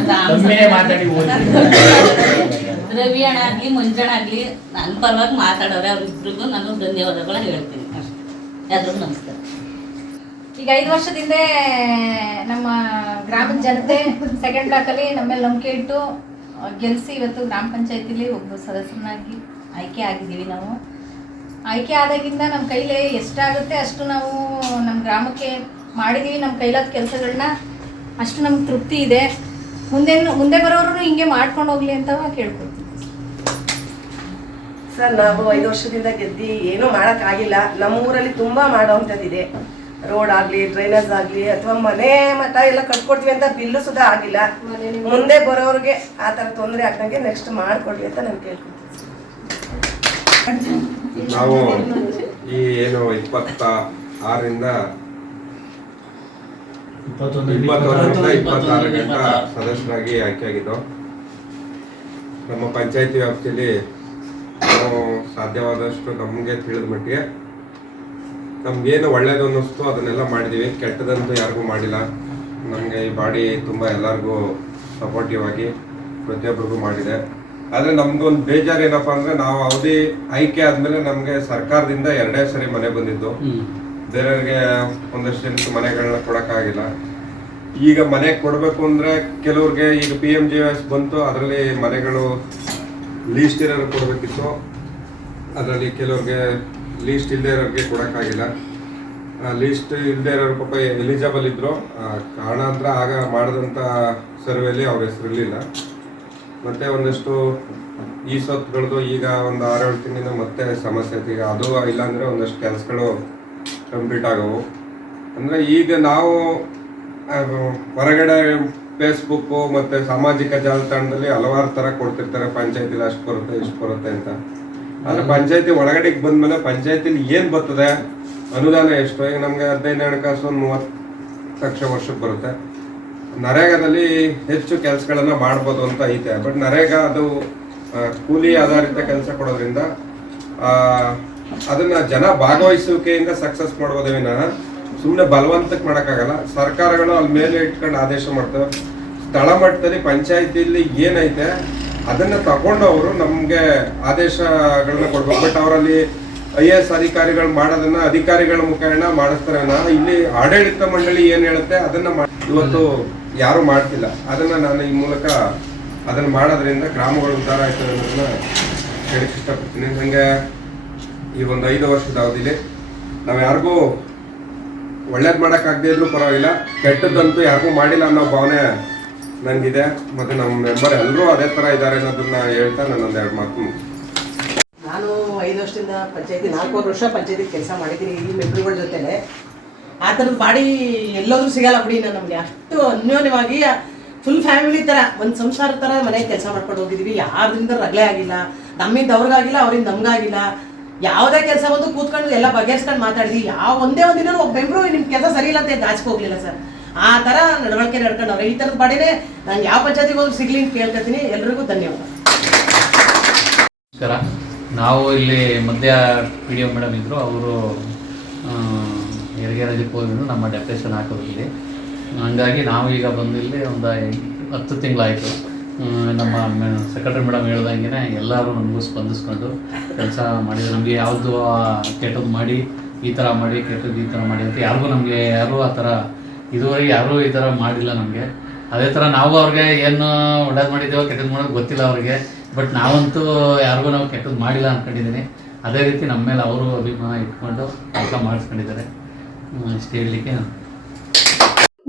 ರವಿ ಅಣ್ಣ ಆಗ್ಲಿ ಮಂಜಣ್ಣ ಆಗ್ಲಿ ನನ್ನ ಪರವಾಗಿ ಮಾತಾಡೋರೆ, ಅವ್ರಿಬ್ರಿಗೂ ನಾನು ಧನ್ಯವಾದಗಳು ಹೇಳ್ತೀನಿ. ಎಲ್ಲರಿಗೂ ನಮಸ್ಕಾರ. ಈಗ 5 ವರ್ಷದಿಂದ ನಮ್ಮ ಗ್ರಾಮದ ಜನತೆ ಸೆಕೆಂಡ್ ಬ್ಲಾಕಲ್ಲಿ ನಮ್ಮೇಲೆ ನಂಬಿಕೆ ಇಟ್ಟು ಗೆಲ್ಲಿಸಿ ಇವತ್ತು ಗ್ರಾಮ ಪಂಚಾಯತಿಲಿ ಒಬ್ಬ ಸದಸ್ಯನಾಗಿ ಆಯ್ಕೆ ಆಗಿದ್ದೀವಿ. ನಾವು ಆಯ್ಕೆ ಆದಾಗಿಂದ ನಮ್ಮ ಕೈಲಿ ಎಷ್ಟಾಗುತ್ತೆ ಅಷ್ಟು ನಾವು ನಮ್ಮ ಗ್ರಾಮಕ್ಕೆ ಮಾಡಿದ್ದೀವಿ. ನಮ್ಮ ಕೈಲಾದ ಕೆಲಸಗಳನ್ನ ಅಷ್ಟು ನಮ್ಗೆ ತೃಪ್ತಿ ಇದೆ. ಮುಂದೆ ಬರೋರು ಹಿಂಗೆ ಮಾಡ್ಕೊಂಡು ಹೋಗ್ಲಿ ಅಂತ ಕೇಳ್ಕೊಳ್ತೀವಿ ಸರ್. ನಾವು 5 ವರ್ಷದಿಂದ ಗೆದ್ದು ಏನೂ ಮಾಡೋಕ್ಕಾಗಿಲ್ಲ. ನಮ್ಮೂರಲ್ಲಿ ತುಂಬ ಮಾಡೋವಂಥದ್ದಿದೆ. ರೋಡ್ ಆಗಲಿ, ಡ್ರೈನೇಜ್ ಆಗಲಿ, ಅಥವಾ ಮನೆ ಮಠ ಎಲ್ಲ ಕಟ್ಕೊಡ್ತೀವಿ ಅಂತ ಬಿಲ್ಲು ಸುಧಾ ಆಗಿಲ್ಲ. ಮುಂದೆ ಬರೋರಿಗೆ ಆ ಥರ ತೊಂದರೆ ಆಗ್ದಂಗೆ ನೆಕ್ಸ್ಟ್ ಮಾಡಿಕೊಡ್ಲಿ ಅಂತ ನಾನು ಕೇಳ್ಕೊಳ್ತೀನಿ. ನಾವು ಈ ಏನು 26ರಿಂದ 26 ಗಂಟೆ ಸದಸ್ಯರಾಗಿ ಆಯ್ಕೆಯಾಗಿದ್ದು, ನಮ್ಮ ಪಂಚಾಯತಿ ವ್ಯಾಪ್ತಿಯಲ್ಲಿ ನಾವು ಸಾಧ್ಯವಾದಷ್ಟು ನಮಗೆ ತಿಳಿದ ಮಟ್ಟಿಗೆ ನಮ್ಗೇನು ಒಳ್ಳೇದು ಅನ್ನಿಸ್ತು ಅದನ್ನೆಲ್ಲ ಮಾಡಿದ್ದೀವಿ. ಕೆಟ್ಟದಂತೂ ಯಾರಿಗೂ ಮಾಡಿಲ್ಲ. ನಮಗೆ ಈ ಬಾಡಿ ತುಂಬ ಎಲ್ಲರಿಗೂ ಸಪೋರ್ಟಿವ್ ಆಗಿ ಪ್ರತಿಯೊಬ್ಬರಿಗೂ ಮಾಡಿದೆ. ಆದರೆ ನಮ್ಗೊಂದು ಬೇಜಾರು ಏನಪ್ಪ ಅಂದರೆ, ನಾವು ಅವಧಿ ಆಯ್ಕೆ ಆದಮೇಲೆ ನಮಗೆ ಸರ್ಕಾರದಿಂದ 2 ಸರಿ ಮನೆ ಬಂದಿದ್ದು. ಬೇರೆಯವ್ರಿಗೆ ಒಂದಷ್ಟು ಜನಕ್ಕೆ ಮನೆಗಳನ್ನ ಕೊಡೋಕ್ಕಾಗಿಲ್ಲ. ಈಗ ಮನೆ ಕೊಡಬೇಕು ಅಂದರೆ ಕೆಲವ್ರಿಗೆ ಈಗ PMJS ಬಂತು, ಅದರಲ್ಲಿ ಮನೆಗಳು ಲೀಸ್ಟ್ ಇರೋರು ಕೊಡಬೇಕಿತ್ತು. ಅದರಲ್ಲಿ ಕೆಲವ್ರಿಗೆ ಲೀಸ್ಟ್ ಇಲ್ಲದೆ ಇರೋರಿಗೆ ಕೊಡೋಕ್ಕಾಗಿಲ್ಲ. ಲೀಸ್ಟ್ ಇಲ್ಲದೆ ಇರೋರು ಪಾಪ ಎಲಿಜಿಬಲ್ ಇದ್ದರು. ಕಾರಣಾಂತರ ಆಗ ಮಾಡಿದಂಥ ಸರ್ವೆಯಲ್ಲಿ ಅವ್ರ ಹೆಸರು ಇರಲಿಲ್ಲ. ಮತ್ತು ಒಂದಷ್ಟು ಈ ಸೊತ್ತುಗಳದ್ದು ಈಗ ಒಂದು 6-7 ತಿಂಗಳಿಂದ ಮತ್ತೆ ಸಮಸ್ಯೆ ಐತೆ. ಈಗ ಅದು ಇಲ್ಲಾಂದರೆ ಒಂದಷ್ಟು ಕೆಲಸಗಳು ಕಂಪ್ಲೀಟ್ ಆಗವು. ಅಂದರೆ ಈಗ ನಾವು ಹೊರಗಡೆ ಫೇಸ್ಬುಕ್ಕು ಮತ್ತು ಸಾಮಾಜಿಕ ಜಾಲತಾಣದಲ್ಲಿ ಹಲವಾರು ಥರ ಕೊಡ್ತಿರ್ತಾರೆ, ಪಂಚಾಯತಿಲಿ ಅಷ್ಟು ಬರುತ್ತೆ ಇಷ್ಟು ಬರುತ್ತೆ ಅಂತ. ಆದರೆ ಪಂಚಾಯತಿ ಒಳಗಡೆಗೆ ಬಂದಮೇಲೆ ಪಂಚಾಯತಿಲಿ ಏನು ಬರ್ತದೆ, ಅನುದಾನ ಎಷ್ಟು, ಈಗ ನಮಗೆ 15 ಹಣಕಾಸು 30 ಲಕ್ಷ ವರ್ಷಕ್ಕೆ ಬರುತ್ತೆ. ನರೇಗಾದಲ್ಲಿ ಹೆಚ್ಚು ಕೆಲಸಗಳನ್ನು ಮಾಡ್ಬೋದು ಅಂತ ಐತೆ. ಬಟ್ ನರೇಗಾ ಅದು ಕೂಲಿ ಆಧಾರಿತ ಕೆಲಸ ಕೊಡೋದ್ರಿಂದ ಅದನ್ನು ಜನ ಭಾಗವಹಿಸುವಿಕೆಯಿಂದ ಸಕ್ಸಸ್ ಮಾಡ್ಬೋದೇ ವಿನಃ ಸುಮ್ಮನೆ ಬಲವಂತಕ್ಕೆ ಮಾಡೋಕ್ಕಾಗಲ್ಲ. ಸರ್ಕಾರಗಳು ಅಲ್ಲಿ ಮೇಲೆ ಇಟ್ಕೊಂಡು ಆದೇಶ ಮಾಡ್ತವೆ. ಸ್ಥಳ ಮಟ್ಟದಲ್ಲಿ ಪಂಚಾಯತಿಯಲ್ಲಿ ಏನೈತೆ ಅದನ್ನು ತಗೊಂಡು ಅವರು ನಮಗೆ ಆದೇಶಗಳನ್ನ ಕೊಡ್ಬೇಕು. ಬಟ್ ಅವರಲ್ಲಿ IAS ಅಧಿಕಾರಿಗಳು ಮಾಡೋದನ್ನ ಅಧಿಕಾರಿಗಳ ಮುಖೇನ ಮಾಡಿಸ್ತಾರೆ. ಇಲ್ಲಿ ಆಡಳಿತ ಮಂಡಳಿ ಏನು ಹೇಳುತ್ತೆ ಅದನ್ನು ಇವತ್ತು ಯಾರು ಮಾಡ್ತಿಲ್ಲ. ಅದನ್ನು ನಾನು ಈ ಮೂಲಕ ಅದನ್ನು ಮಾಡೋದ್ರಿಂದ ಗ್ರಾಮಗಳು ಉದ್ಧಾರ ಆಯ್ತದೆ ಅನ್ನೋದನ್ನ ಹೇಳಕ್ಕೆ ಇಷ್ಟಪಡ್ತೀನಿ. ನನಗೆ ಈ ಒಂದು 5 ವರ್ಷದ ಅವಧಿಲಿ ನಾವು ಯಾರಿಗೂ ಒಳ್ಳೇದು ಮಾಡೋಕ್ಕಾಗದೇ ಇದ್ರೂ ಪರವಾಗಿಲ್ಲ, ಕೆಟ್ಟದ್ದಂತೂ ಯಾರಿಗೂ ಮಾಡಿಲ್ಲ ಅನ್ನೋ ಭಾವನೆ ನನಗಿದೆ. ಮತ್ತು ನಮ್ಮ ಮೆಂಬರ್ ಎಲ್ಲರೂ ಅದೇ ಥರ ಇದ್ದಾರೆ ಅನ್ನೋದನ್ನ ಹೇಳ್ತಾ ನಾನೊಂದು 2 ಮಾತು. ನಾನು 5 ವರ್ಷದಿಂದ ಪಂಚಾಯತಿ 4 ವರ್ಷ ಪಂಚಾಯತಿ ಕೆಲಸ ಮಾಡಿದ್ದೀನಿ ಈ ಮೆಂಬರ್ಗಳ ಜೊತೆಲೆ. ಆ ಥರದ ಬಾಡಿ ಎಲ್ಲೋದ್ರೂ ಸಿಗಲ್ಲ ಬಿಡಿ. ನಮಗೆ ಅಷ್ಟು ಅನ್ಯೋನ್ಯವಾಗಿ ಫುಲ್ ಫ್ಯಾಮಿಲಿ ಥರ ಒಂದು ಸಂಸಾರ ಥರ ಮನೆಗೆ ಕೆಲಸ ಮಾಡ್ಕೊಂಡು ಹೋಗಿದ್ದೀವಿ. ಯಾರಿಂದ ರಗಳೆ ಆಗಿಲ್ಲ, ನಮ್ಮಿಂದ ಅವ್ರಿಗಾಗಿಲ್ಲ, ಅವರಿಂದ ನಮಗಾಗಿಲ್ಲ. ಯಾವುದೇ ಕೆಲಸ ಬಂದು ಕೂತ್ಕೊಂಡು ಎಲ್ಲ ಬಗೆಹರಿಸ್ಕೊಂಡು ಮಾತಾಡಿದ್ವಿ. ಒಂದೇ ಒಂದಿನ ಒಬ್ಬೆಬ್ರು ನಿಮ್ಮ ಕೆಲಸ ಸರಿ ಇಲ್ಲ ಅಂತ ದಾಚಿಗೆ ಹೋಗ್ಲಿಲ್ಲ ಸರ್. ಆ ಥರ ನಡವಳಿಕೆ ನಡ್ಕೊಂಡವ್ರೆ. ಈ ಥರದ ಬಾಡಿನೇ ನಾನು ಯಾವ ಪಂಚಾಯತಿಗೆ ಹೋದ್ರು ಸಿಗ್ಲಿ ಅಂತ ಕೇಳ್ಕೊತೀನಿ. ಎಲ್ರಿಗೂ ಧನ್ಯವಾದ. ನಮಸ್ಕಾರ. ನಾವು ಇಲ್ಲಿ ಮಧ್ಯ ಪಿ ಡಿ ಒ ಮೇಡಮ್ ಇದ್ದರು, ಅವರು ಹೆರಿಗೆ ರಜೆಗೆ ಹೋಗಿದ್ದು ನಮ್ಮ ಡೆಪ್ಯುಟೇಷನ್ ಹಾಕೋದಿದೆ. ಹಂಗಾಗಿ ನಾವು ಈಗ ಬಂದು ಇಲ್ಲಿ ಒಂದು 10 ತಿಂಗಳಾಯಿತು. ನಮ್ಮ ಸೆಕ್ರೆಟರಿ ಮೇಡಮ್ ಹೇಳ್ದಂಗೆ ಎಲ್ಲರೂ ನಮಗೂ ಸ್ಪಂದಿಸ್ಕೊಂಡು ಕೆಲಸ ಮಾಡಿದ್ರು. ನಮಗೆ ಯಾವುದು ಕೆಟ್ಟದ್ದು ಮಾಡಿ ಈ ಥರ ಮಾಡಿ, ಕೆಟ್ಟದ್ದು ಈ ಥರ ಮಾಡಿ ಅಂತ ಯಾರೂ ಆ ಥರ ಇದುವರೆಗೆ ಯಾರೂ ಈ ಥರ ಮಾಡಿಲ್ಲ ನಮಗೆ. ಅದೇ ಥರ ನಾವು ಅವ್ರಿಗೆ ಏನು ಒಳ್ಳೇದು ಮಾಡಿದ್ದೇವೋ ಕೆಟ್ಟದ್ದು ಮಾಡೋದು ಗೊತ್ತಿಲ್ಲ ಅವ್ರಿಗೆ. ಬಟ್ ನಾವಂತೂ ಯಾರಿಗೂ ನಾವು ಕೆಟ್ಟದ್ದು ಮಾಡಿಲ್ಲ ಅಂದ್ಕೊಂಡಿದ್ದೀನಿ. ಅದೇ ರೀತಿ ನಮ್ಮ ಮೇಲೆ ಅವರು ಅಭಿಮಾನ ಇಟ್ಕೊಂಡು ಕೆಲಸ ಮಾಡಿಸ್ಕೊಂಡಿದ್ದಾರೆ. ಇಷ್ಟು ಹೇಳಲಿಕ್ಕೆ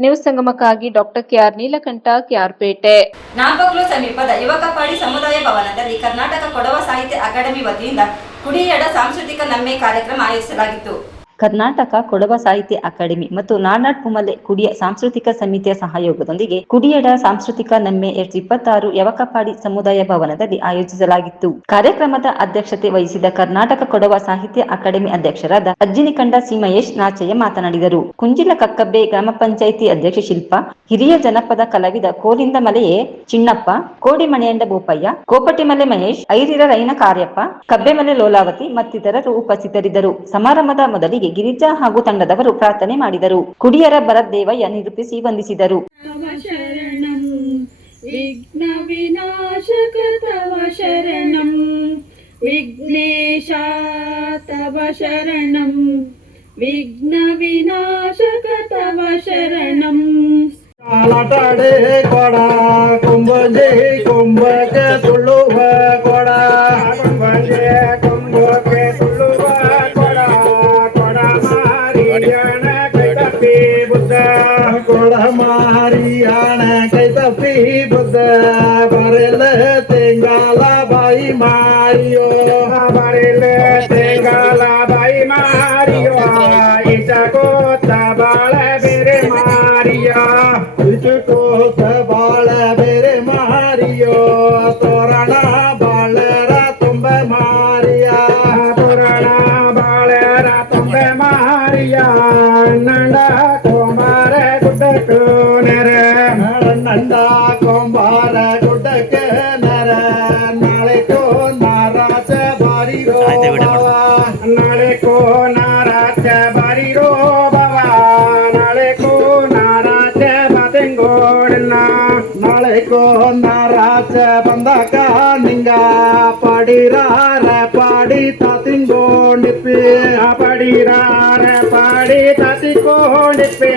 ನ್ಯೂಸ್ ಸಂಗಮಕ್ಕಾಗಿ ಡಾಕ್ಟರ್ ಕೆಆರ್ ನೀಲಕಂಠ, ಕೆಆರ್ಪೇಟೆ. ನಾಗಬಗ್ಲು ಸಮೀಪದ ಯುವಕಪಾಡಿ ಸಮುದಾಯ ಭವನದಲ್ಲಿ ಕರ್ನಾಟಕ ಕೊಡವ ಸಾಹಿತ್ಯ ಅಕಾಡೆಮಿ ವತಿಯಿಂದ ಕುಡಿಯಡ ಸಾಂಸ್ಕೃತಿಕ ನಮ್ಮೆ ಕಾರ್ಯಕ್ರಮ ಆಯೋಜಿಸಲಾಗಿತ್ತು. ಕರ್ನಾಟಕ ಕೊಡವ ಸಾಹಿತ್ಯ ಅಕಾಡೆಮಿ ಮತ್ತು ನಾನಾಡ್ ಪುಮಲೆ ಕುಡಿಯ ಸಾಂಸ್ಕೃತಿಕ ಸಮಿತಿಯ ಸಹಯೋಗದೊಂದಿಗೆ ಕುಡಿಯಡ ಸಾಂಸ್ಕೃತಿಕ ನಮ್ಮೆ 2026 ಯವಕಪಾಡಿ ಸಮುದಾಯ ಭವನದಲ್ಲಿ ಆಯೋಜಿಸಲಾಗಿತ್ತು. ಕಾರ್ಯಕ್ರಮದ ಅಧ್ಯಕ್ಷತೆ ವಹಿಸಿದ ಕರ್ನಾಟಕ ಕೊಡವ ಸಾಹಿತ್ಯ ಅಕಾಡೆಮಿ ಅಧ್ಯಕ್ಷರಾದ ಅಜ್ಜಿನಿಕಂಡ ಸಿ ಮಹೇಶ್ ನಾಚಯ್ಯ ಮಾತನಾಡಿದರು. ಕುಂಜಿಲ ಕಕ್ಕಬ್ಬೆ ಗ್ರಾಮ ಪಂಚಾಯಿತಿ ಅಧ್ಯಕ್ಷೆ ಶಿಲ್ಪಾ, ಹಿರಿಯ ಜನಪದ ಕಲಾವಿದ ಕೋಲಿಂದ ಮಲೆಯೇ ಚಿನ್ನಪ್ಪ, ಕೋಡಿಮಣೆಯಂಡ ಬೋಪಯ್ಯ, ಕೋಪಟಿಮಲೆ ಮಹೇಶ್, ಐರಿರ ರೈನ ಕಾರ್ಯಪ್ಪ, ಕಬ್ಬೆಮಲೆ ಲೋಲಾವತಿ ಮತ್ತಿತರರು ಉಪಸ್ಥಿತರಿದ್ದರು. ಸಮಾರಂಭದ ಮೊದಲಿಗೆ ಗಿರಿಜಾ ಹಾಗೂ ತಂಡದವರು ಪ್ರಾರ್ಥನೆ ಮಾಡಿದರು. ಕುಡಿಯರ ಭರತ್ ದೇವಯ್ಯ ನಿರೂಪಿಸಿ ವಂದಿಸಿದರು. ವಿಘ್ನ ವಿನಾಶಕ ತವ ಶರಣಂ ವಿಘ್ನೇಶ ತವ ಶರಣಂ ವಿಘ್ನ ವಿನಾಶಕ ತವ ಶರಣಂ. ಕಾಲಟಾಡೆ ಕೊಡ ಕುಂಭಜೆ ಕುಂಭಕ್ಕೆ ತುಳುವ ಕೊಡ ಕುಂಭಜೆ ಕುಂಭಕ್ಕೆ ತುಳುವ ಕೊಡ ಕೊಡ ಮಾರಿಯಣ ಕೈ ತಪ್ಪಿ ಬುದ್ಧ ಕೊಡ ಮಾರಿಯಣ ಕೈ ತಪ್ಪಿ ಬುದ್ಧ ಬರೆಲ ತೆಂಗಾಲ ಬಾಯಿ ಮಾರಿಯೋ ಬರೆಲ ತೆಂಗಾಲ ಬಾಯಿ ಮಾರಿಯೋ ಇಚಕೋತ ಬಾಳ ಬೇರೆ ಮಾರಿಯೋ ಇಚಕೋತ ಬಾಳ ಬೇರೆ ಮಾರಿಯೋ ತೋರಣ ಬಾಳರ ತುಂಬ ಮಾರಿಯ ತೋರಣ ಬಾಳರ ತುಂಬ ಮಾರಿಯ ನಂಡ ಕೋಮಾರ ಗುಡ್ಡಕ್ಕೆ ನೆರ ನಂಡ ಕೋಂಬಾರ ಗುಡ್ಡಕ್ಕೆ ನೆರ ನಾಳೆ ಕೋ ನಾರಾಜ ಬಾರಿರೋ ನಾಳೆ ಕೋ ನಾರಾಜ ಬಾರಿರೋ ಬಾವ ನಾಳೆ ಕೋ ನಾರಾಜ ಬಾತೆಂಗೋಡನ್ನ ನಾಳೆ ಕೋ ನಾರಾಜ ಬಂದಾಗ ನಿಂಗ ಪಾಡಿರಾರ ಪಾಡಿ ತಾತಿಂಗೋಂಡಿಪ್ಪಿ ಪಾಡಿರಾರ ಪಾಡಿ ತಾತಿಕೊಂಡಿಪ್ಪೆ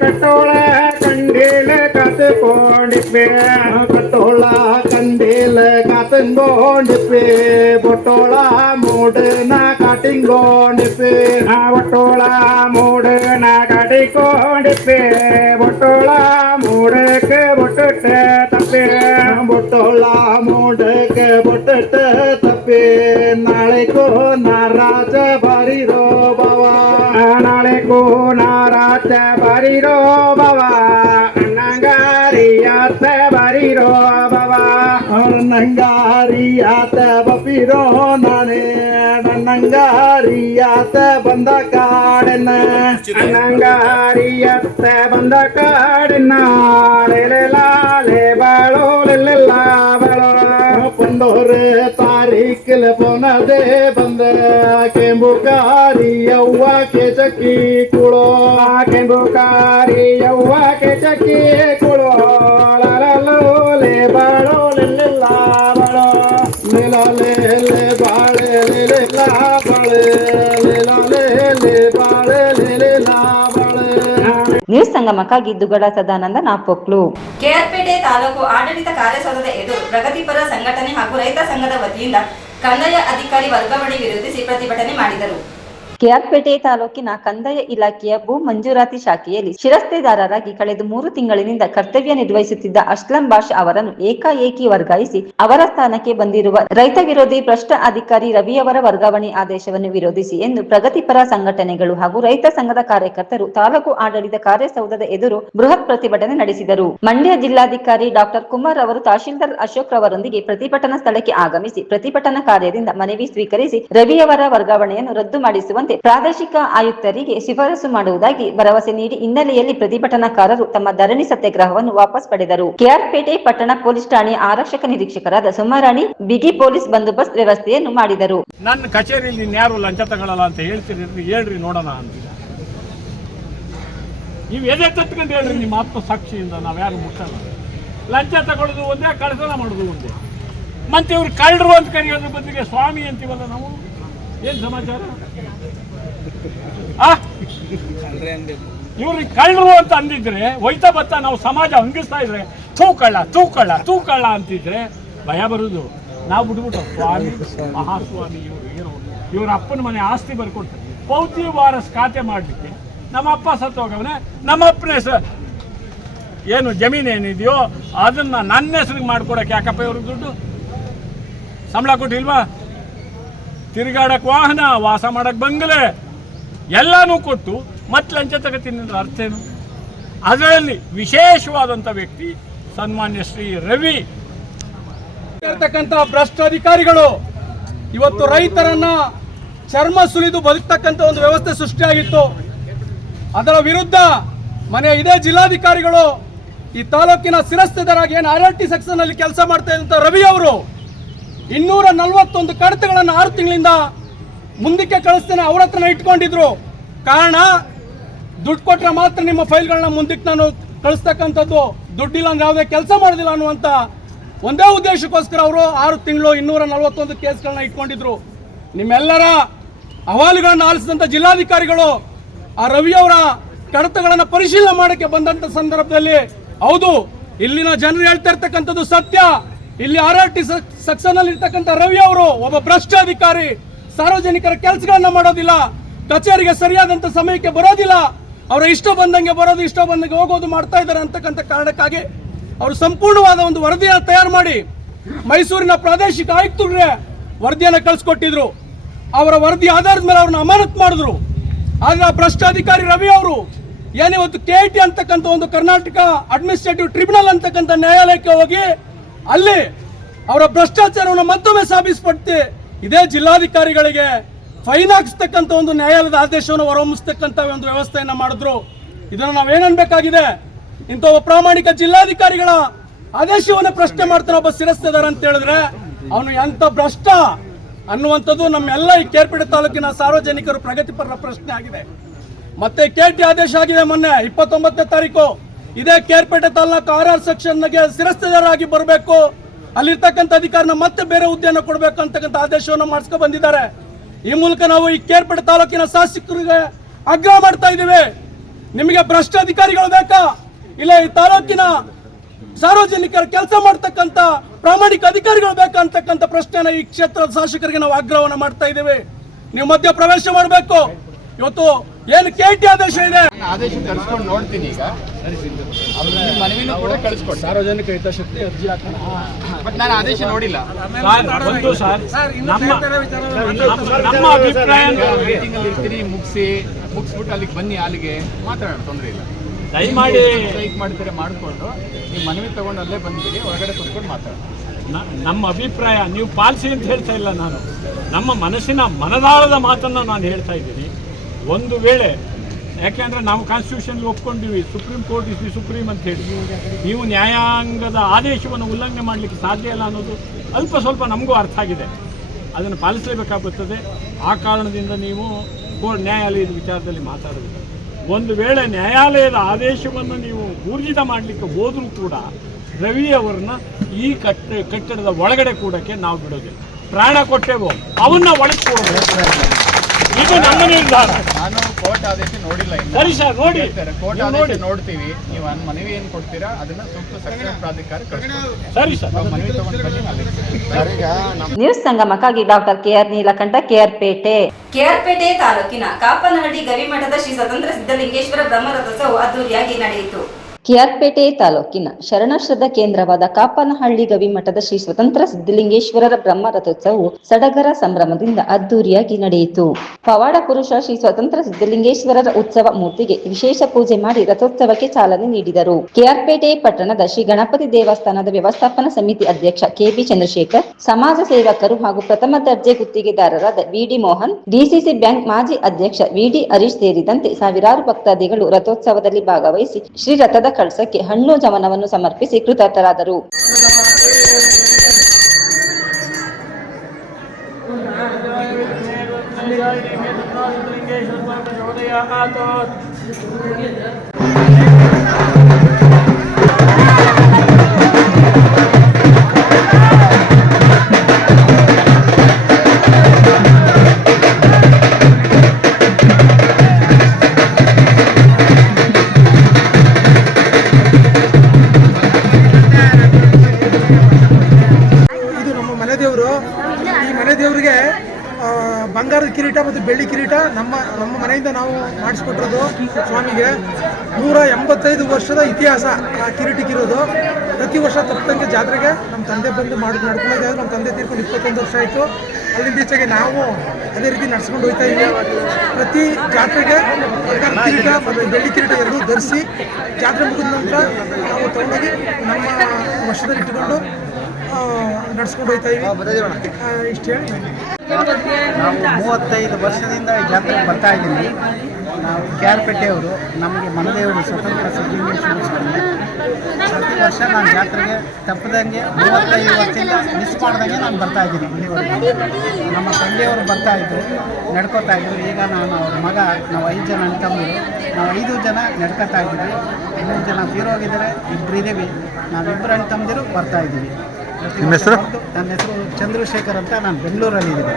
ಕಟ್ಟೋಳ ಕಂಡೀಲ ಕಾತುಕೊಂಡಿಪ್ಪೆ ಕಟ್ಟೋಳ ಕಂಡೀಲ ಕಾತಂಗೋಂಡಿಪ್ಪೆ ಬೊಟ್ಟೋಳ ಮೂಡನ ಕಾಟಿಂಗೋಂಡಿಪ್ಪೆ ಒಟ್ಟೋಳ ಮೂಡನ ಕಾಟಿಕೊಂಡಿಪ್ಪೆ ಬೊಟ್ಟೋಳ ಮೂಡಕ್ಕೆ ಬೊಟ್ಟೆ ತಪ್ಪೆ ಬೊಟ್ಟೋಳ ಮೂಡಕ್ಕೆ ಬೊಟ್ಟೆ ತಪ್ಪೆ ನಾಳೆ ಕೋ ನಾರಾಜ ಬಾರಿರೋ ಬಾವ ನಾಳೆ ಕೋ ನಾರಾಜ ಬಾರಿರೋ ಬಾವ ಅಣ್ಣಂಗಾರಿಯಾತ ಬಾರಿರೋ ಬಾವ ಅಣ್ಣಂಗಾರಿಯಾತ ಬಪಿರೋ ನಾನೇ ಅಣ್ಣಂಗಾರಿಯಾತ ಬಂದ ಕಾಡನ್ನ ಅಣ್ಣಂಗಾರಿಯಾತ ಬಂದ ಕಾಡನ್ನ ಲೇಲಾಲೆ ಬಾಳೋ ಲೆಲ್ಲ ಬಾಳೋ ಪುಂಡೋರೆ ತಾರೀಖಿಲ್ ಪೊನದೆ ಬಂದ ಕೆಂಬುಕಾರಿ ಯವ್ವ ಕೆಚಕಿ ಕುಳೋ ಕೆಂಬುಕಾರಿ ಯವ್ವ ಕೆಚಕಿ ಕುಳೋ ಲಲಲೋ ಲೇ ಬಾಳೋ ಲೆಲ್ಲ ಬಾಳೋ ಲೇಲಾಲೆ ಲೇ ಬಾಳೆ ಲೇಲ ಬಾಳೆ ಲೇಲಾಲೆ ಲೇ ಬಾಳೆ ಲೇಲ ಬಾಳೆ. ನ್ಯೂಸ್ ಸಂಗಮಕ್ಕಾಗಿ ದುಗಡ ಸದಾನಂದ ನಾಪೊಕ್ಲು. ಕೆಆರ್ಪೇಟೆ ತಾಲೂಕು ಆಡಳಿತ ಕಾರ್ಯಸೌಧದ ಎದುರು ಪ್ರಗತಿಪರ ಸಂಘಟನೆ ಹಾಗೂ ರೈತ ಸಂಘದ ವತಿಯಿಂದ ಕಂದಾಯ ಅಧಿಕಾರಿ ವರ್ಗಾವಣೆ ವಿರೋಧಿಸಿ ಪ್ರತಿಭಟನೆ ಮಾಡಿದರು. ಕೆಆರ್ಪೇಟೆ ತಾಲೂಕಿನ ಕಂದಾಯ ಇಲಾಖೆಯ ಭೂ ಮಂಜೂರಾತಿ ಶಾಖೆಯಲ್ಲಿ ಶಿರಸ್ತೆದಾರರಾಗಿ ಕಳೆದ 3 ತಿಂಗಳಿನಿಂದ ಕರ್ತವ್ಯ ನಿರ್ವಹಿಸುತ್ತಿದ್ದ ಅಸ್ಲಂ ಬಾಷಾ ಅವರನ್ನು ಏಕಾಏಕಿ ವರ್ಗಾಯಿಸಿ ಅವರ ಸ್ಥಾನಕ್ಕೆ ಬಂದಿರುವ ರೈತ ವಿರೋಧಿ ಭ್ರಷ್ಟ ಅಧಿಕಾರಿ ರವಿಯವರ ವರ್ಗಾವಣೆ ಆದೇಶವನ್ನು ವಿರೋಧಿಸಿ ಎಂದು ಪ್ರಗತಿಪರ ಸಂಘಟನೆಗಳು ಹಾಗೂ ರೈತ ಸಂಘದ ಕಾರ್ಯಕರ್ತರು ತಾಲೂಕು ಆಡಳಿತ ಕಾರ್ಯಸೌಧದ ಎದುರು ಬೃಹತ್ ಪ್ರತಿಭಟನೆ ನಡೆಸಿದರು. ಮಂಡ್ಯ ಜಿಲ್ಲಾಧಿಕಾರಿ ಡಾಕ್ಟರ್ ಕುಮಾರ್ ಅವರು ತಹಶೀಲ್ದಾರ್ ಅಶೋಕ್ ರವರೊಂದಿಗೆ ಪ್ರತಿಭಟನಾ ಸ್ಥಳಕ್ಕೆ ಆಗಮಿಸಿ ಪ್ರತಿಭಟನಾ ಕಾರ್ಯದಿಂದ ಮನವಿ ಸ್ವೀಕರಿಸಿ ರವಿಯವರ ವರ್ಗಾವಣೆಯನ್ನು ರದ್ದು ಮಾಡಿಸುವಂತೆ ಪ್ರಾದೇಶಿಕ ಆಯುಕ್ತರಿಗೆ ಶಿಫಾರಸು ಮಾಡುವುದಾಗಿ ಭರವಸೆ ನೀಡಿ ಹಿನ್ನೆಲೆಯಲ್ಲಿ ಪ್ರತಿಭಟನಾಕಾರರು ತಮ್ಮ ಧರಣಿ ಸತ್ಯಾಗ್ರಹವನ್ನು ವಾಪಸ್ ಪಡೆದರು. ಕೆಆರ್ಪೇಟೆ ಪಟ್ಟಣ ಪೊಲೀಸ್ ಠಾಣೆಯ ಆರಕ್ಷಕ ನಿರೀಕ್ಷಕರಾದ ಸುಮಾರಾಣಿ ಬಿಗಿ ಪೊಲೀಸ್ ಬಂದೋಬಸ್ತ್ ವ್ಯವಸ್ಥೆಯನ್ನು ಮಾಡಿದರು. ನನ್ನ ಕಚೇರಿಯಲ್ಲಿ ಇನ್ಯಾರು ಲಂಚ ತಗೊಳ್ಳಲ್ಲ ಅಂತ ಹೇಳ್ತೀರಿ, ಹೇಳ್ರಿ ನೋಡೋಣ ಅಂತ. ನೀವು ಎದೆ ತಟ್ಕೊಂಡು ಹೇಳ್ರಿ ನಿಮ್ಮ ಆತ್ಮಸಾಕ್ಷಿಯಿಂದ, ನಾವ್ಯಾರು ಮುಟ್ಟಲ್ಲ. ಲಂಚ ತಗೊಳ್ಳೋದು ಒಂದೇ, ಕಳ್ತನ ಮಾಡೋದು ಒಂದೇ. ಮತ್ತೆ ಇವ್ರು ಕಳ್ಳರು ಅಂತ ಕರೆಯೋದ್ರ ಬದಲಿಗೆ ಸ್ವಾಮಿ ಅಂತೀವಲ್ಲ ನಾವು. ಏನ್ ಸಮಾಚಾರ? ಇವ್ರಿಗೆ ಕಳ್ಳರು ಅಂತ ಅಂದಿದ್ರೆ ಒಯ್ತಾ ಬತ್ತಾ ನಾವು ಸಮಾಜ ಹಂಗಿಸ್ತಾ ಇದ್ರೆ ತೂಕಳ್ಳ ತೂಕಳ್ಳ ತೂಕಳ್ಳ ಅಂತಿದ್ರೆ ಭಯ ಬರುದು. ನಾವು ಬಿಟ್ಬಿಟ್ಟು ಸ್ವಾಮಿ ಮಹಾಸ್ವಾಮಿ ಇವರು ಏನೋ ಇವ್ರ ಅಪ್ಪನ ಮನೆ ಆಸ್ತಿ ಬರ್ಕೊಡ್ತಾರೆ, ಪೌತಿ ವಾರಸ್ ಖಾತೆ ಮಾಡಲಿಕ್ಕೆ. ನಮ್ಮ ಅಪ್ಪ ಸತ್ತೋಗವನೆ, ನಮ್ಮ ಅಪ್ಪನ ಹೆಸರು ಏನು ಜಮೀನು ಏನಿದೆಯೋ ಅದನ್ನ ನನ್ನ ಹೆಸರಿಗೆ ಮಾಡ್ಕೊಡಕ್ಕೆ ಯಾಕಪ್ಪ ಇವ್ರಿಗೆ ದುಡ್ಡು? ಸಂಬಳ ಕೊಟ್ಟಿಲ್ವಾ? ತಿರುಗಾಡಕ್ ವಾಹನ, ವಾಸ ಮಾಡಕ್ ಬಂಗಲೆ ಎಲ್ಲಾನು ಕೊಟ್ಟು ಮತ್ತೆ ಲಂಚ ತಗೋತೀನಿ ಅಂದ್ರೆ ಅರ್ಥ ಏನು? ಅದರಲ್ಲಿ ವಿಶೇಷವಾದಂಥ ವ್ಯಕ್ತಿ ಸನ್ಮಾನ್ಯ ಶ್ರೀ ರವಿ ಇರ್ತಕ್ಕಂಥ ಭ್ರಷ್ಟ ಅಧಿಕಾರಿಗಳು ಇವತ್ತು ರೈತರನ್ನ ಚರ್ಮ ಸುಲಿದು ಬದುಕ್ತಕ್ಕಂಥ ಒಂದು ವ್ಯವಸ್ಥೆ ಸೃಷ್ಟಿಯಾಗಿತ್ತು. ಅದರ ವಿರುದ್ಧ ಇದೇ ಜಿಲ್ಲಾಧಿಕಾರಿಗಳು ಈ ತಾಲೂಕಿನ ಶಿರಸ್ತೆದಾರಾಗಿ ಏನು RRT ಸೆಕ್ಷನ್ ಅಲ್ಲಿ ಕೆಲಸ ಮಾಡ್ತಾ ಇದ್ದಂಥ ರವಿ ಅವರು 241 ಕಡತಗಳನ್ನು 6 ತಿಂಗಳಿಂದ ಮುಂದಕ್ಕೆ ಕಳಿಸ್ತೇನೆ ಅವ್ರ ಹತ್ರನ ಇಟ್ಕೊಂಡಿದ್ರು. ಕಾರಣ ದುಡ್ಡು ಕೊಟ್ರೆ ಮಾತ್ರ ನಿಮ್ಮ ಫೈಲ್ಗಳನ್ನ ಮುಂದಕ್ಕೆ ನಾನು ಕಳಿಸ್ತಕ್ಕಂಥದ್ದು, ದುಡ್ಡಿಲ್ಲ ಅಂದ್ರೆ ಯಾವುದೇ ಕೆಲಸ ಮಾಡೋದಿಲ್ಲ ಅನ್ನುವಂಥ ಒಂದೇ ಉದ್ದೇಶಕ್ಕೋಸ್ಕರ ಅವರು 6 ತಿಂಗಳು 241 ಕೇಸ್ಗಳನ್ನ ಇಟ್ಕೊಂಡಿದ್ರು. ನಿಮ್ಮೆಲ್ಲರ ಅಹವಾಲುಗಳನ್ನು ಆಲಿಸಿದಂಥ ಜಿಲ್ಲಾಧಿಕಾರಿಗಳು ಆ ರವಿಯವರ ಕಡತಗಳನ್ನು ಪರಿಶೀಲನೆ ಮಾಡೋಕ್ಕೆ ಬಂದಂಥ ಸಂದರ್ಭದಲ್ಲಿ ಹೌದು, ಇಲ್ಲಿನ ಜನರು ಹೇಳ್ತಾ ಇರ್ತಕ್ಕಂಥದ್ದು ಸತ್ಯ. ಇಲ್ಲಿ RRT ಸೆಕ್ಷನ್ ಅಲ್ಲಿ ಇರ್ತಕ್ಕಂಥ ರವಿ ಅವರು ಒಬ್ಬ ಭ್ರಷ್ಟ ಅಧಿಕಾರಿ, ಸಾರ್ವಜನಿಕರ ಕೆಲಸಗಳನ್ನ ಮಾಡೋದಿಲ್ಲ, ಕಚೇರಿಗೆ ಸರಿಯಾದಂತ ಸಮಯಕ್ಕೆ ಬರೋದಿಲ್ಲ, ಅವರ ಇಷ್ಟ ಬಂದಂಗೆ ಬರೋದು, ಇಷ್ಟ ಬಂದಂಗೆ ಹೋಗೋದು ಮಾಡ್ತಾ ಇದ್ದಾರೆ ಅಂತಕ್ಕಂಥ ಕಾರಣಕ್ಕಾಗಿ ಅವರು ಸಂಪೂರ್ಣವಾದ ಒಂದು ವರದಿಯನ್ನು ತಯಾರು ಮಾಡಿ ಮೈಸೂರಿನ ಪ್ರಾದೇಶಿಕ ಆಯುಕ್ತರಿಗೆ ವರದಿಯನ್ನು ಕಳಿಸ್ಕೊಟ್ಟಿದ್ರು. ಅವರ ವರದಿ ಆಧಾರದ ಮೇಲೆ ಅವ್ರನ್ನ ಅಮಾನತ್ ಮಾಡಿದ್ರು. ಆದ್ರೆ ಆ ಭ್ರಷ್ಟ ಅಧಿಕಾರಿ ರವಿ ಅವರು ಏನಿವತ್ತು KIT ಅಂತಕ್ಕಂಥ ಒಂದು ಕರ್ನಾಟಕ ಅಡ್ಮಿನಿಸ್ಟ್ರೇಟಿವ್ ಟ್ರಿಬ್ಯುನಲ್ ಅಂತಕ್ಕಂಥ ನ್ಯಾಯಾಲಯಕ್ಕೆ ಹೋಗಿ ಅಲ್ಲಿ ಅವರ ಭ್ರಷ್ಟಾಚಾರವನ್ನು ಮತ್ತೊಮ್ಮೆ ಸಾಬೀಸ್ಪಡಿಸಿ ಇದೇ ಜಿಲ್ಲಾಧಿಕಾರಿಗಳಿಗೆ ಫೈನ್ ಹಾಕಿಸ್ತಕ್ಕಂಥ ಒಂದು ನ್ಯಾಯಾಲಯದ ಆದೇಶವನ್ನು ಹೊರಹೊಮ್ಮಿಸ್ತಕ್ಕಂಥ ಒಂದು ವ್ಯವಸ್ಥೆಯನ್ನ ಮಾಡಿದ್ರು. ಇದನ್ನು ನಾವೇನನ್ಬೇಕಾಗಿದೆ? ಇಂಥ ಪ್ರಾಮಾಣಿಕ ಜಿಲ್ಲಾಧಿಕಾರಿಗಳ ಆದೇಶವನ್ನ ಪ್ರಶ್ನೆ ಮಾಡ್ತಾನೆ ಒಬ್ಬ ಶಿರಸ್ತೆದಾರ ಅಂತ ಹೇಳಿದ್ರೆ ಅವನು ಎಂತ ಭ್ರಷ್ಟ ಅನ್ನುವಂಥದ್ದು ನಮ್ಮೆಲ್ಲ ಈ ಕೇರ್ಪೇಟೆ ತಾಲೂಕಿನ ಸಾರ್ವಜನಿಕರು ಪ್ರಗತಿಪರ ಪ್ರಶ್ನೆ ಆಗಿದೆ. ಮತ್ತೆ KIT ಆದೇಶ ಆಗಿದೆ ಮೊನ್ನೆ 29ನೇ ತಾರೀಕು. ಇದೇ ಕೇರ್ಪೇಟೆ ತಾಲೂಕು RR ಸೆಕ್ಷನ್ಗೆ ಶಿರಸ್ತೆದಾರರಾಗಿ ಬರಬೇಕು, ಅಲ್ಲಿರ್ತಕ್ಕಂಥ ಅಧಿಕಾರಿನ ಮತ್ತೆ ಬೇರೆ ಹುದ್ದೆಯನ್ನು ಕೊಡಬೇಕು ಅಂತಕ್ಕಂಥ ಆದೇಶವನ್ನು ಮಾಡಿಸ್ಕೊ ಬಂದಿದ್ದಾರೆ. ಈ ಮೂಲಕ ನಾವು ಈ ಕೇರ್ಪೇಟೆ ತಾಲೂಕಿನ ಶಾಸಕರಿಗೆ ಆಗ್ರಹ ಮಾಡ್ತಾ ಇದ್ದೀವಿ, ನಿಮಗೆ ಭ್ರಷ್ಟ ಅಧಿಕಾರಿಗಳು ಬೇಕಾ, ಇಲ್ಲ ಈ ತಾಲೂಕಿನ ಸಾರ್ವಜನಿಕರ ಕೆಲಸ ಮಾಡ್ತಕ್ಕಂಥ ಪ್ರಾಮಾಣಿಕ ಅಧಿಕಾರಿಗಳು ಬೇಕಾ ಅಂತಕ್ಕಂಥ ಪ್ರಶ್ನೆನ ಈ ಕ್ಷೇತ್ರದ ಶಾಸಕರಿಗೆ ನಾವು ಆಗ್ರಹವನ್ನು ಮಾಡ್ತಾ ಇದ್ದೀವಿ. ನೀವು ಮಧ್ಯ ಪ್ರವೇಶ ಮಾಡಬೇಕು. ಇವತ್ತು ಏನು KIT ಆದೇಶ ಇದೆ, ಆದೇಶ ಕಳಿಸ್ಕೊಂಡು ನೋಡ್ತೀನಿ. ಈಗ ಮನವಿನೂ ಕೂಡ ಕಳಿಸ್ಕೊಡಿ, ಸಾರ್ವಜನಿಕ ಹಿತಾಸಕ್ತಿ ಅರ್ಜಿ ಹಾಕೋಣ. ಬಟ್ ನಾನು ಆದೇಶ ನೋಡಿಲ್ಲ. ನಮ್ಮ ಅಭಿಪ್ರಾಯ ಮೀಟಿಂಗ್ ಅಲ್ಲಿ ಇರ್ತೀನಿ, ಮುಗಿಸ್ಬಿಟ್ಟು ಅಲ್ಲಿಗೆ ಬನ್ನಿ, ಅಲ್ಲಿಗೆ ಮಾತಾಡೋಣ, ತೊಂದರೆ ಇಲ್ಲ. ದಯಮಾಡಿ ಸ್ಟ್ರೈಕ್ ಮಾಡ್ತಾರೆ ಮಾಡಿಕೊಂಡು ನೀವು ಮನವಿ ತಗೊಂಡು ಅಲ್ಲೇ ಬಂದ್ಬಿಡಿ, ಹೊರಗಡೆ ಕುತ್ಕೊಂಡು ಮಾತಾಡೋಣ. ನಮ್ಮ ಅಭಿಪ್ರಾಯ ನೀವು ಪಾಲಿಸಿ ಅಂತ ಹೇಳ್ತಾ ಇಲ್ಲ, ನಾನು ನಮ್ಮ ಮನಸ್ಸಿನ ಮನದಾಳದ ಮಾತನ್ನು ನಾನು ಹೇಳ್ತಾ ಇದ್ದೀನಿ. ಒಂದು ವೇಳೆ ಯಾಕೆಂದರೆ ನಾವು ಕಾನ್ಸ್ಟಿಟ್ಯೂಷನ್ ಒಪ್ಕೊಂಡಿವಿ, supreme court is the supreme ಅಂತ ಹೇಳಿ, ನೀವು ನ್ಯಾಯಾಂಗದ ಆದೇಶವನ್ನು ಉಲ್ಲಂಘನೆ ಮಾಡಲಿಕ್ಕೆ ಸಾಧ್ಯ ಇಲ್ಲ ಅನ್ನೋದು ಅಲ್ಪ ಸ್ವಲ್ಪ ನಮಗೂ ಅರ್ಥ ಆಗಿದೆ. ಅದನ್ನು ಪಾಲಿಸಲೇಬೇಕಾಗುತ್ತದೆ. ಆ ಕಾರಣದಿಂದ ನೀವು ನ್ಯಾಯಾಲಯದ ವಿಚಾರದಲ್ಲಿ ಮಾತಾಡೋದಿಲ್ಲ. ಒಂದು ವೇಳೆ ನ್ಯಾಯಾಲಯದ ಆದೇಶವನ್ನು ನೀವು ಊರ್ಜಿತ ಮಾಡಲಿಕ್ಕೆ ಹೋದರೂ ಕೂಡ ರವಿ ಅವರನ್ನ ಈ ಕಟ್ಟಡದ ಒಳಗಡೆ ಕೂಡಕ್ಕೆ ನಾವು ಬಿಡೋದಿಲ್ಲ. ಪ್ರಾಣ ಕೊಟ್ಟೆವೋ ಅವನ್ನ ಒಳಗೆ ಕೊಡೋದು. ಇದು ನಮ್ಮ ನಿರ್ಧಾರ. ನಾನು ಕೋರ್ಟ್ ಆದೇಶ ನೋಡಿಲ್ಲ. ಸರಿ ಸರ್, ನೋಡಿ ಕೋರ್ಟ್ ಆದೇಶ ನೋಡ್ತೀವಿ. ನೀವು ಮನವಿ ಏನು ಕೊಡ್ತೀರಾ ಅದನ್ನ ಸೂಕ್ತ ಸಕ್ಷಮ ಪ್ರಾಧಿಕಾರ ಕಳಿಸ್ತೀವಿ. ಸರಿ ಸರ್, ಮನವಿ ತಗೊಂಡು ಬನ್ನಿ. ನ್ಯೂಸ್ ಸಂಗಮಕ್ಕಾಗಿ ಡಾಕ್ಟರ್ ಕೆಆರ್ ನೀಲಕಂಠ, ಕೆಆರ್ಪೇಟೆ. ಕೆಆರ್ಪೇಟೆ ತಾಲೂಕಿನ ಕಾಪನಹಳ್ಳಿ ಗವಿಮಠದ ಶ್ರೀ ಸ್ವತಂತ್ರ ಸಿದ್ಧಲಿಂಗೇಶ್ವರ ಬ್ರಹ್ಮರಥೋತ್ಸವ ಅದ್ದೂರಿಯಾಗಿ ನಡೆಯಿತು. ಕೆಆರ್ಪೇಟೆ ತಾಲೂಕಿನ ಶರಣಶ್ರದ ಕೇಂದ್ರವಾದ ಕಾಪನಹಳ್ಳಿ ಗವಿಮಠದ ಶ್ರೀ ಸ್ವತಂತ್ರ ಸಿದ್ಧಲಿಂಗೇಶ್ವರರ ಬ್ರಹ್ಮ ರಥೋತ್ಸವವು ಸಡಗರ ಸಂಭ್ರಮದಿಂದ ಅದ್ದೂರಿಯಾಗಿ ನಡೆಯಿತು. ಪವಾಡ ಪುರುಷ ಶ್ರೀ ಸ್ವತಂತ್ರ ಸಿದ್ಧಲಿಂಗೇಶ್ವರರ ಉತ್ಸವ ಮೂರ್ತಿಗೆ ವಿಶೇಷ ಪೂಜೆ ಮಾಡಿ ರಥೋತ್ಸವಕ್ಕೆ ಚಾಲನೆ ನೀಡಿದರು. ಕೆಆರ್ಪೇಟೆ ಪಟ್ಟಣದ ಶ್ರೀ ಗಣಪತಿ ದೇವಸ್ಥಾನದ ವ್ಯವಸ್ಥಾಪನಾ ಸಮಿತಿ ಅಧ್ಯಕ್ಷ ಕೆಬಿ ಚಂದ್ರಶೇಖರ್, ಸಮಾಜ ಸೇವಕರು ಹಾಗೂ ಪ್ರಥಮ ದರ್ಜೆ ಗುತ್ತಿಗೆದಾರರಾದ ವಿಡಿ ಮೋಹನ್, ಡಿಸಿಸಿ ಬ್ಯಾಂಕ್ ಮಾಜಿ ಅಧ್ಯಕ್ಷ ವಿಡಿ ಹರೀಶ್ ಸೇರಿದಂತೆ ಸಾವಿರಾರು ಭಕ್ತಾದಿಗಳು ರಥೋತ್ಸವದಲ್ಲಿ ಭಾಗವಹಿಸಿ ಶ್ರೀ ರಥದ ಕಳಸಕ್ಕೆ ಹಣ್ಣು ಜವನವನ್ನು ಸಮರ್ಪಿಸಿ ಕೃತಾರ್ಥರಾದರು. ಬಂಗಾರದ ಕಿರೀಟ ಮತ್ತು ಬೆಳ್ಳಿ ಕಿರೀಟ ನಮ್ಮ ಮನೆಯಿಂದ ನಾವು ಮಾಡಿಸ್ಕೊಟ್ಟಿರೋದು ಸ್ವಾಮಿಗೆ. 185 ವರ್ಷದ ಇತಿಹಾಸ ಆ ಕಿರೀಟಕ್ಕಿರೋದು. ಪ್ರತಿ ವರ್ಷ ತಪ್ಪದಂಗೆ ಜಾತ್ರೆಗೆ ನಮ್ಮ ತಂದೆ ಬಂದು ನಡ್ಕೊಂಡಿದ್ದೆ. ನಮ್ಮ ತಂದೆ ತೀರ್ಕೊಂಡು 21 ವರ್ಷ ಆಯಿತು. ಅಲ್ಲಿಂದ ಈಚೆಗೆ ನಾವು ಅದೇ ರೀತಿ ನಡ್ಸ್ಕೊಂಡು ಹೋಗ್ತಾ ಇದ್ದೀವಿ. ಪ್ರತಿ ಜಾತ್ರೆಗೆ ಬಂಗಾರದ ಕಿರೀಟ ಮತ್ತು ಬೆಳ್ಳಿ ಕಿರೀಟ ಎರಡೂ ಧರಿಸಿ ಜಾತ್ರೆ ಮುಗಿದ ನಂತರ ನಾವು ತಗೊಂಡೋಗಿ ನಮ್ಮ ವರ್ಷದಲ್ಲಿ ಇಟ್ಟುಕೊಂಡು ನಡ್ಸ್ಕೊಂಡು ಹೋಗ್ತಾ ಇದ್ದೀವಿ. ಇಷ್ಟು ಹೇಳಿ ನಾವು 35 ವರ್ಷದಿಂದ ಈ ಜಾತ್ರೆಗೆ ಬರ್ತಾ ಇದ್ದೀನಿ. ನಾವು ಕೆಆರ್ಪೇಟೆಯವರು. ನಮಗೆ ಮನದೇವರು ಸ್ವತಂತ್ರ ಸಿದ್ಧಲಿಂಗೇಶ್ವರ ಸ್ವಾಮಿ. ಪ್ರತಿ ವರ್ಷ ನಾನು ಜಾತ್ರೆಗೆ ತಪ್ಪದಂಗೆ 35 ವರ್ಷದಿಂದ ಮಿಸ್ ಮಾಡ್ದಂಗೆ ನಾನು ಬರ್ತಾ ಇದ್ದೀನಿ. ಇಲ್ಲಿವರೆಗೆ ನಮ್ಮ ತಂದೆಯವರು ಬರ್ತಾ ಇದ್ದರು, ನಡ್ಕೋತಾ ಇದ್ರು. ಈಗ ನಾನು ಅವ್ರ ಮಗ, ನಾವು 5 ಜನ ಅಣ್ತಂದಿರು, ನಾವು 5 ಜನ ನಡ್ಕೋತಾ ಇದ್ದೀವಿ. 3 ಜನ ತೀರೋಗಿದ್ದಾರೆ, 2 ಇದ್ದೀವಿ. ನಾವಿಬ್ಬರು ಅಣ್ತಂದಿರು ಬರ್ತಾ ಇದ್ದೀವಿ. ನಿಮ್ಮ ಹೆಸರು? ನನ್ನ ಹೆಸರು ಚಂದ್ರಶೇಖರ್ ಅಂತ. ನಾನು ಬೆಂಗಳೂರಲ್ಲಿದ್ದೀನಿ.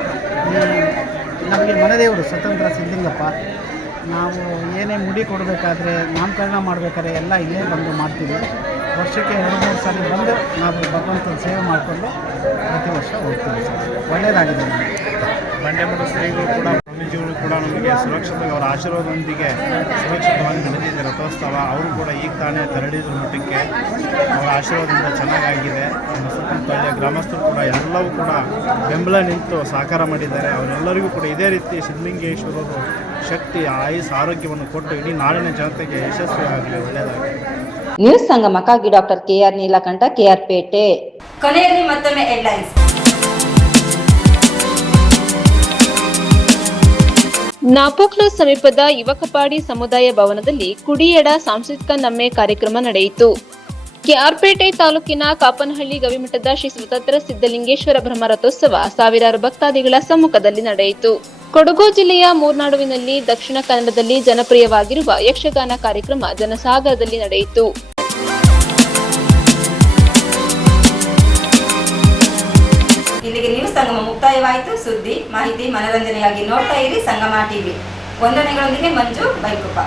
ನಮಗೆ ಮನೆದೇವರು ಸ್ವತಂತ್ರ ಸಿದ್ಧಲಿಂಗಪ್ಪ. ನಾವು ಏನೇ ಮುಡಿ ಕೊಡಬೇಕಾದ್ರೆ, ನಾಮಕರಣ ಮಾಡಬೇಕಾದ್ರೆ ಎಲ್ಲ ಇಲ್ಲೇ ಬಂದು ಮಾಡ್ತೀವಿ. ವರ್ಷಕ್ಕೆ 2-3 ಸಲ ಬಂದು ನಾವು ಭಗವಂತನ ಸೇವೆ ಮಾಡಿಕೊಂಡು ಪ್ರತಿ ವರ್ಷ ಹೋಗ್ತೀವಿ ಸರ್. ಒಳ್ಳೆಯದಾಗಿದೆ. ಬಂಡೆಮಠ ಶ್ರೀಗಳು ಕೂಡ, ಸ್ವಾಮೀಜಿಗಳು ಕೂಡ ನಮಗೆ ಸುರಕ್ಷಿತವಾಗಿ ಅವರ ಆಶೀರ್ವಾದದೊಂದಿಗೆ ಸುರಕ್ಷಿತವಾಗಿ ನಡೆದಿದೆ ರಥೋತ್ಸವ. ಅವರು ಕೂಡ ಈಗ ತಾನೇ ತೆರಳಿದ್ರ ಮಟ್ಟಕ್ಕೆ ಅವರ ಆಶೀರ್ವಾದದಿಂದ ಚೆನ್ನಾಗಾಗಿದೆ. ನಮ್ಮ ಸುತ್ತಮುತ್ತಲಿನ ಗ್ರಾಮಸ್ಥರು ಕೂಡ ಎಲ್ಲವೂ ಕೂಡ ಬೆಂಬಲ ನಿಂತು ಸಹಕಾರ ಮಾಡಿದ್ದಾರೆ. ಅವರೆಲ್ಲರಿಗೂ ಕೂಡ ಇದೇ ರೀತಿ ಸಿದ್ಧಲಿಂಗೇಶ್ವರರು ಶಕ್ತಿ, ಆಯುಸ್, ಆರೋಗ್ಯವನ್ನು ಕೊಟ್ಟು ಇಡೀ ನಾಡಿನ ಜನತೆಗೆ ಯಶಸ್ವಿಯಾಗಲಿ, ಒಳ್ಳೆಯದಾಗಲಿ. ನ್ಯೂಸ್ ಸಂಗಮಕ್ಕಾಗಿ ಡಾಕ್ಟರ್ ಕೆಆರ್ ನೀಲಕಂಠ, ಕೆಆರ್ಪೇಟೆ. ಕೊನೆಯಲ್ಲಿ ಮತ್ತೊಮ್ಮೆ ಹೆಡ್ಲೈನ್ಸ್. ನಾಪೋಕ್ಲ ಸಮೀಪದ ಯುವಕಪಾಡಿ ಸಮುದಾಯ ಭವನದಲ್ಲಿ ಕುಡಿಯಡ ಸಾಂಸ್ಕೃತಿಕ ನಮ್ಮೆ ಕಾರ್ಯಕ್ರಮ ನಡೆಯಿತು. ಕೆಆರ್ಪೇಟೆ ತಾಲೂಕಿನ ಕಾಪನಹಳ್ಳಿ ಗವಿಮಠದ ಶ್ರೀ ಸ್ವತಂತ್ರ ಸಿದ್ಧಲಿಂಗೇಶ್ವರ ಬ್ರಹ್ಮ ರಥೋತ್ಸವ ಸಾವಿರಾರು ಭಕ್ತಾದಿಗಳ ಸಮ್ಮುಖದಲ್ಲಿ ನಡೆಯಿತು. ಕೊಡಗು ಜಿಲ್ಲೆಯ ಮೂರ್ನಾಡುವಿನಲ್ಲಿ ದಕ್ಷಿಣ ಕನ್ನಡದಲ್ಲಿ ಜನಪ್ರಿಯವಾಗಿರುವ ಯಕ್ಷಗಾನ ಕಾರ್ಯಕ್ರಮ ಜನಸಾಗರದಲ್ಲಿ ನಡೆಯಿತು. ಇಲ್ಲಿಗೆ ನ್ಯೂಸ್ ಸಂಗಮ ಮುಕ್ತಾಯವಾಯಿತು. ಸುದ್ದಿ, ಮಾಹಿತಿ, ಮನರಂಜನೆಗಾಗಿ ನೋಡ್ತಾ ಇರಿ ಸಂಗಮ ಟಿವಿ. ವಂದನೆಗಳೊಂದಿಗೆ ಮಂಜು ಬೈಕುಪ್ಪ.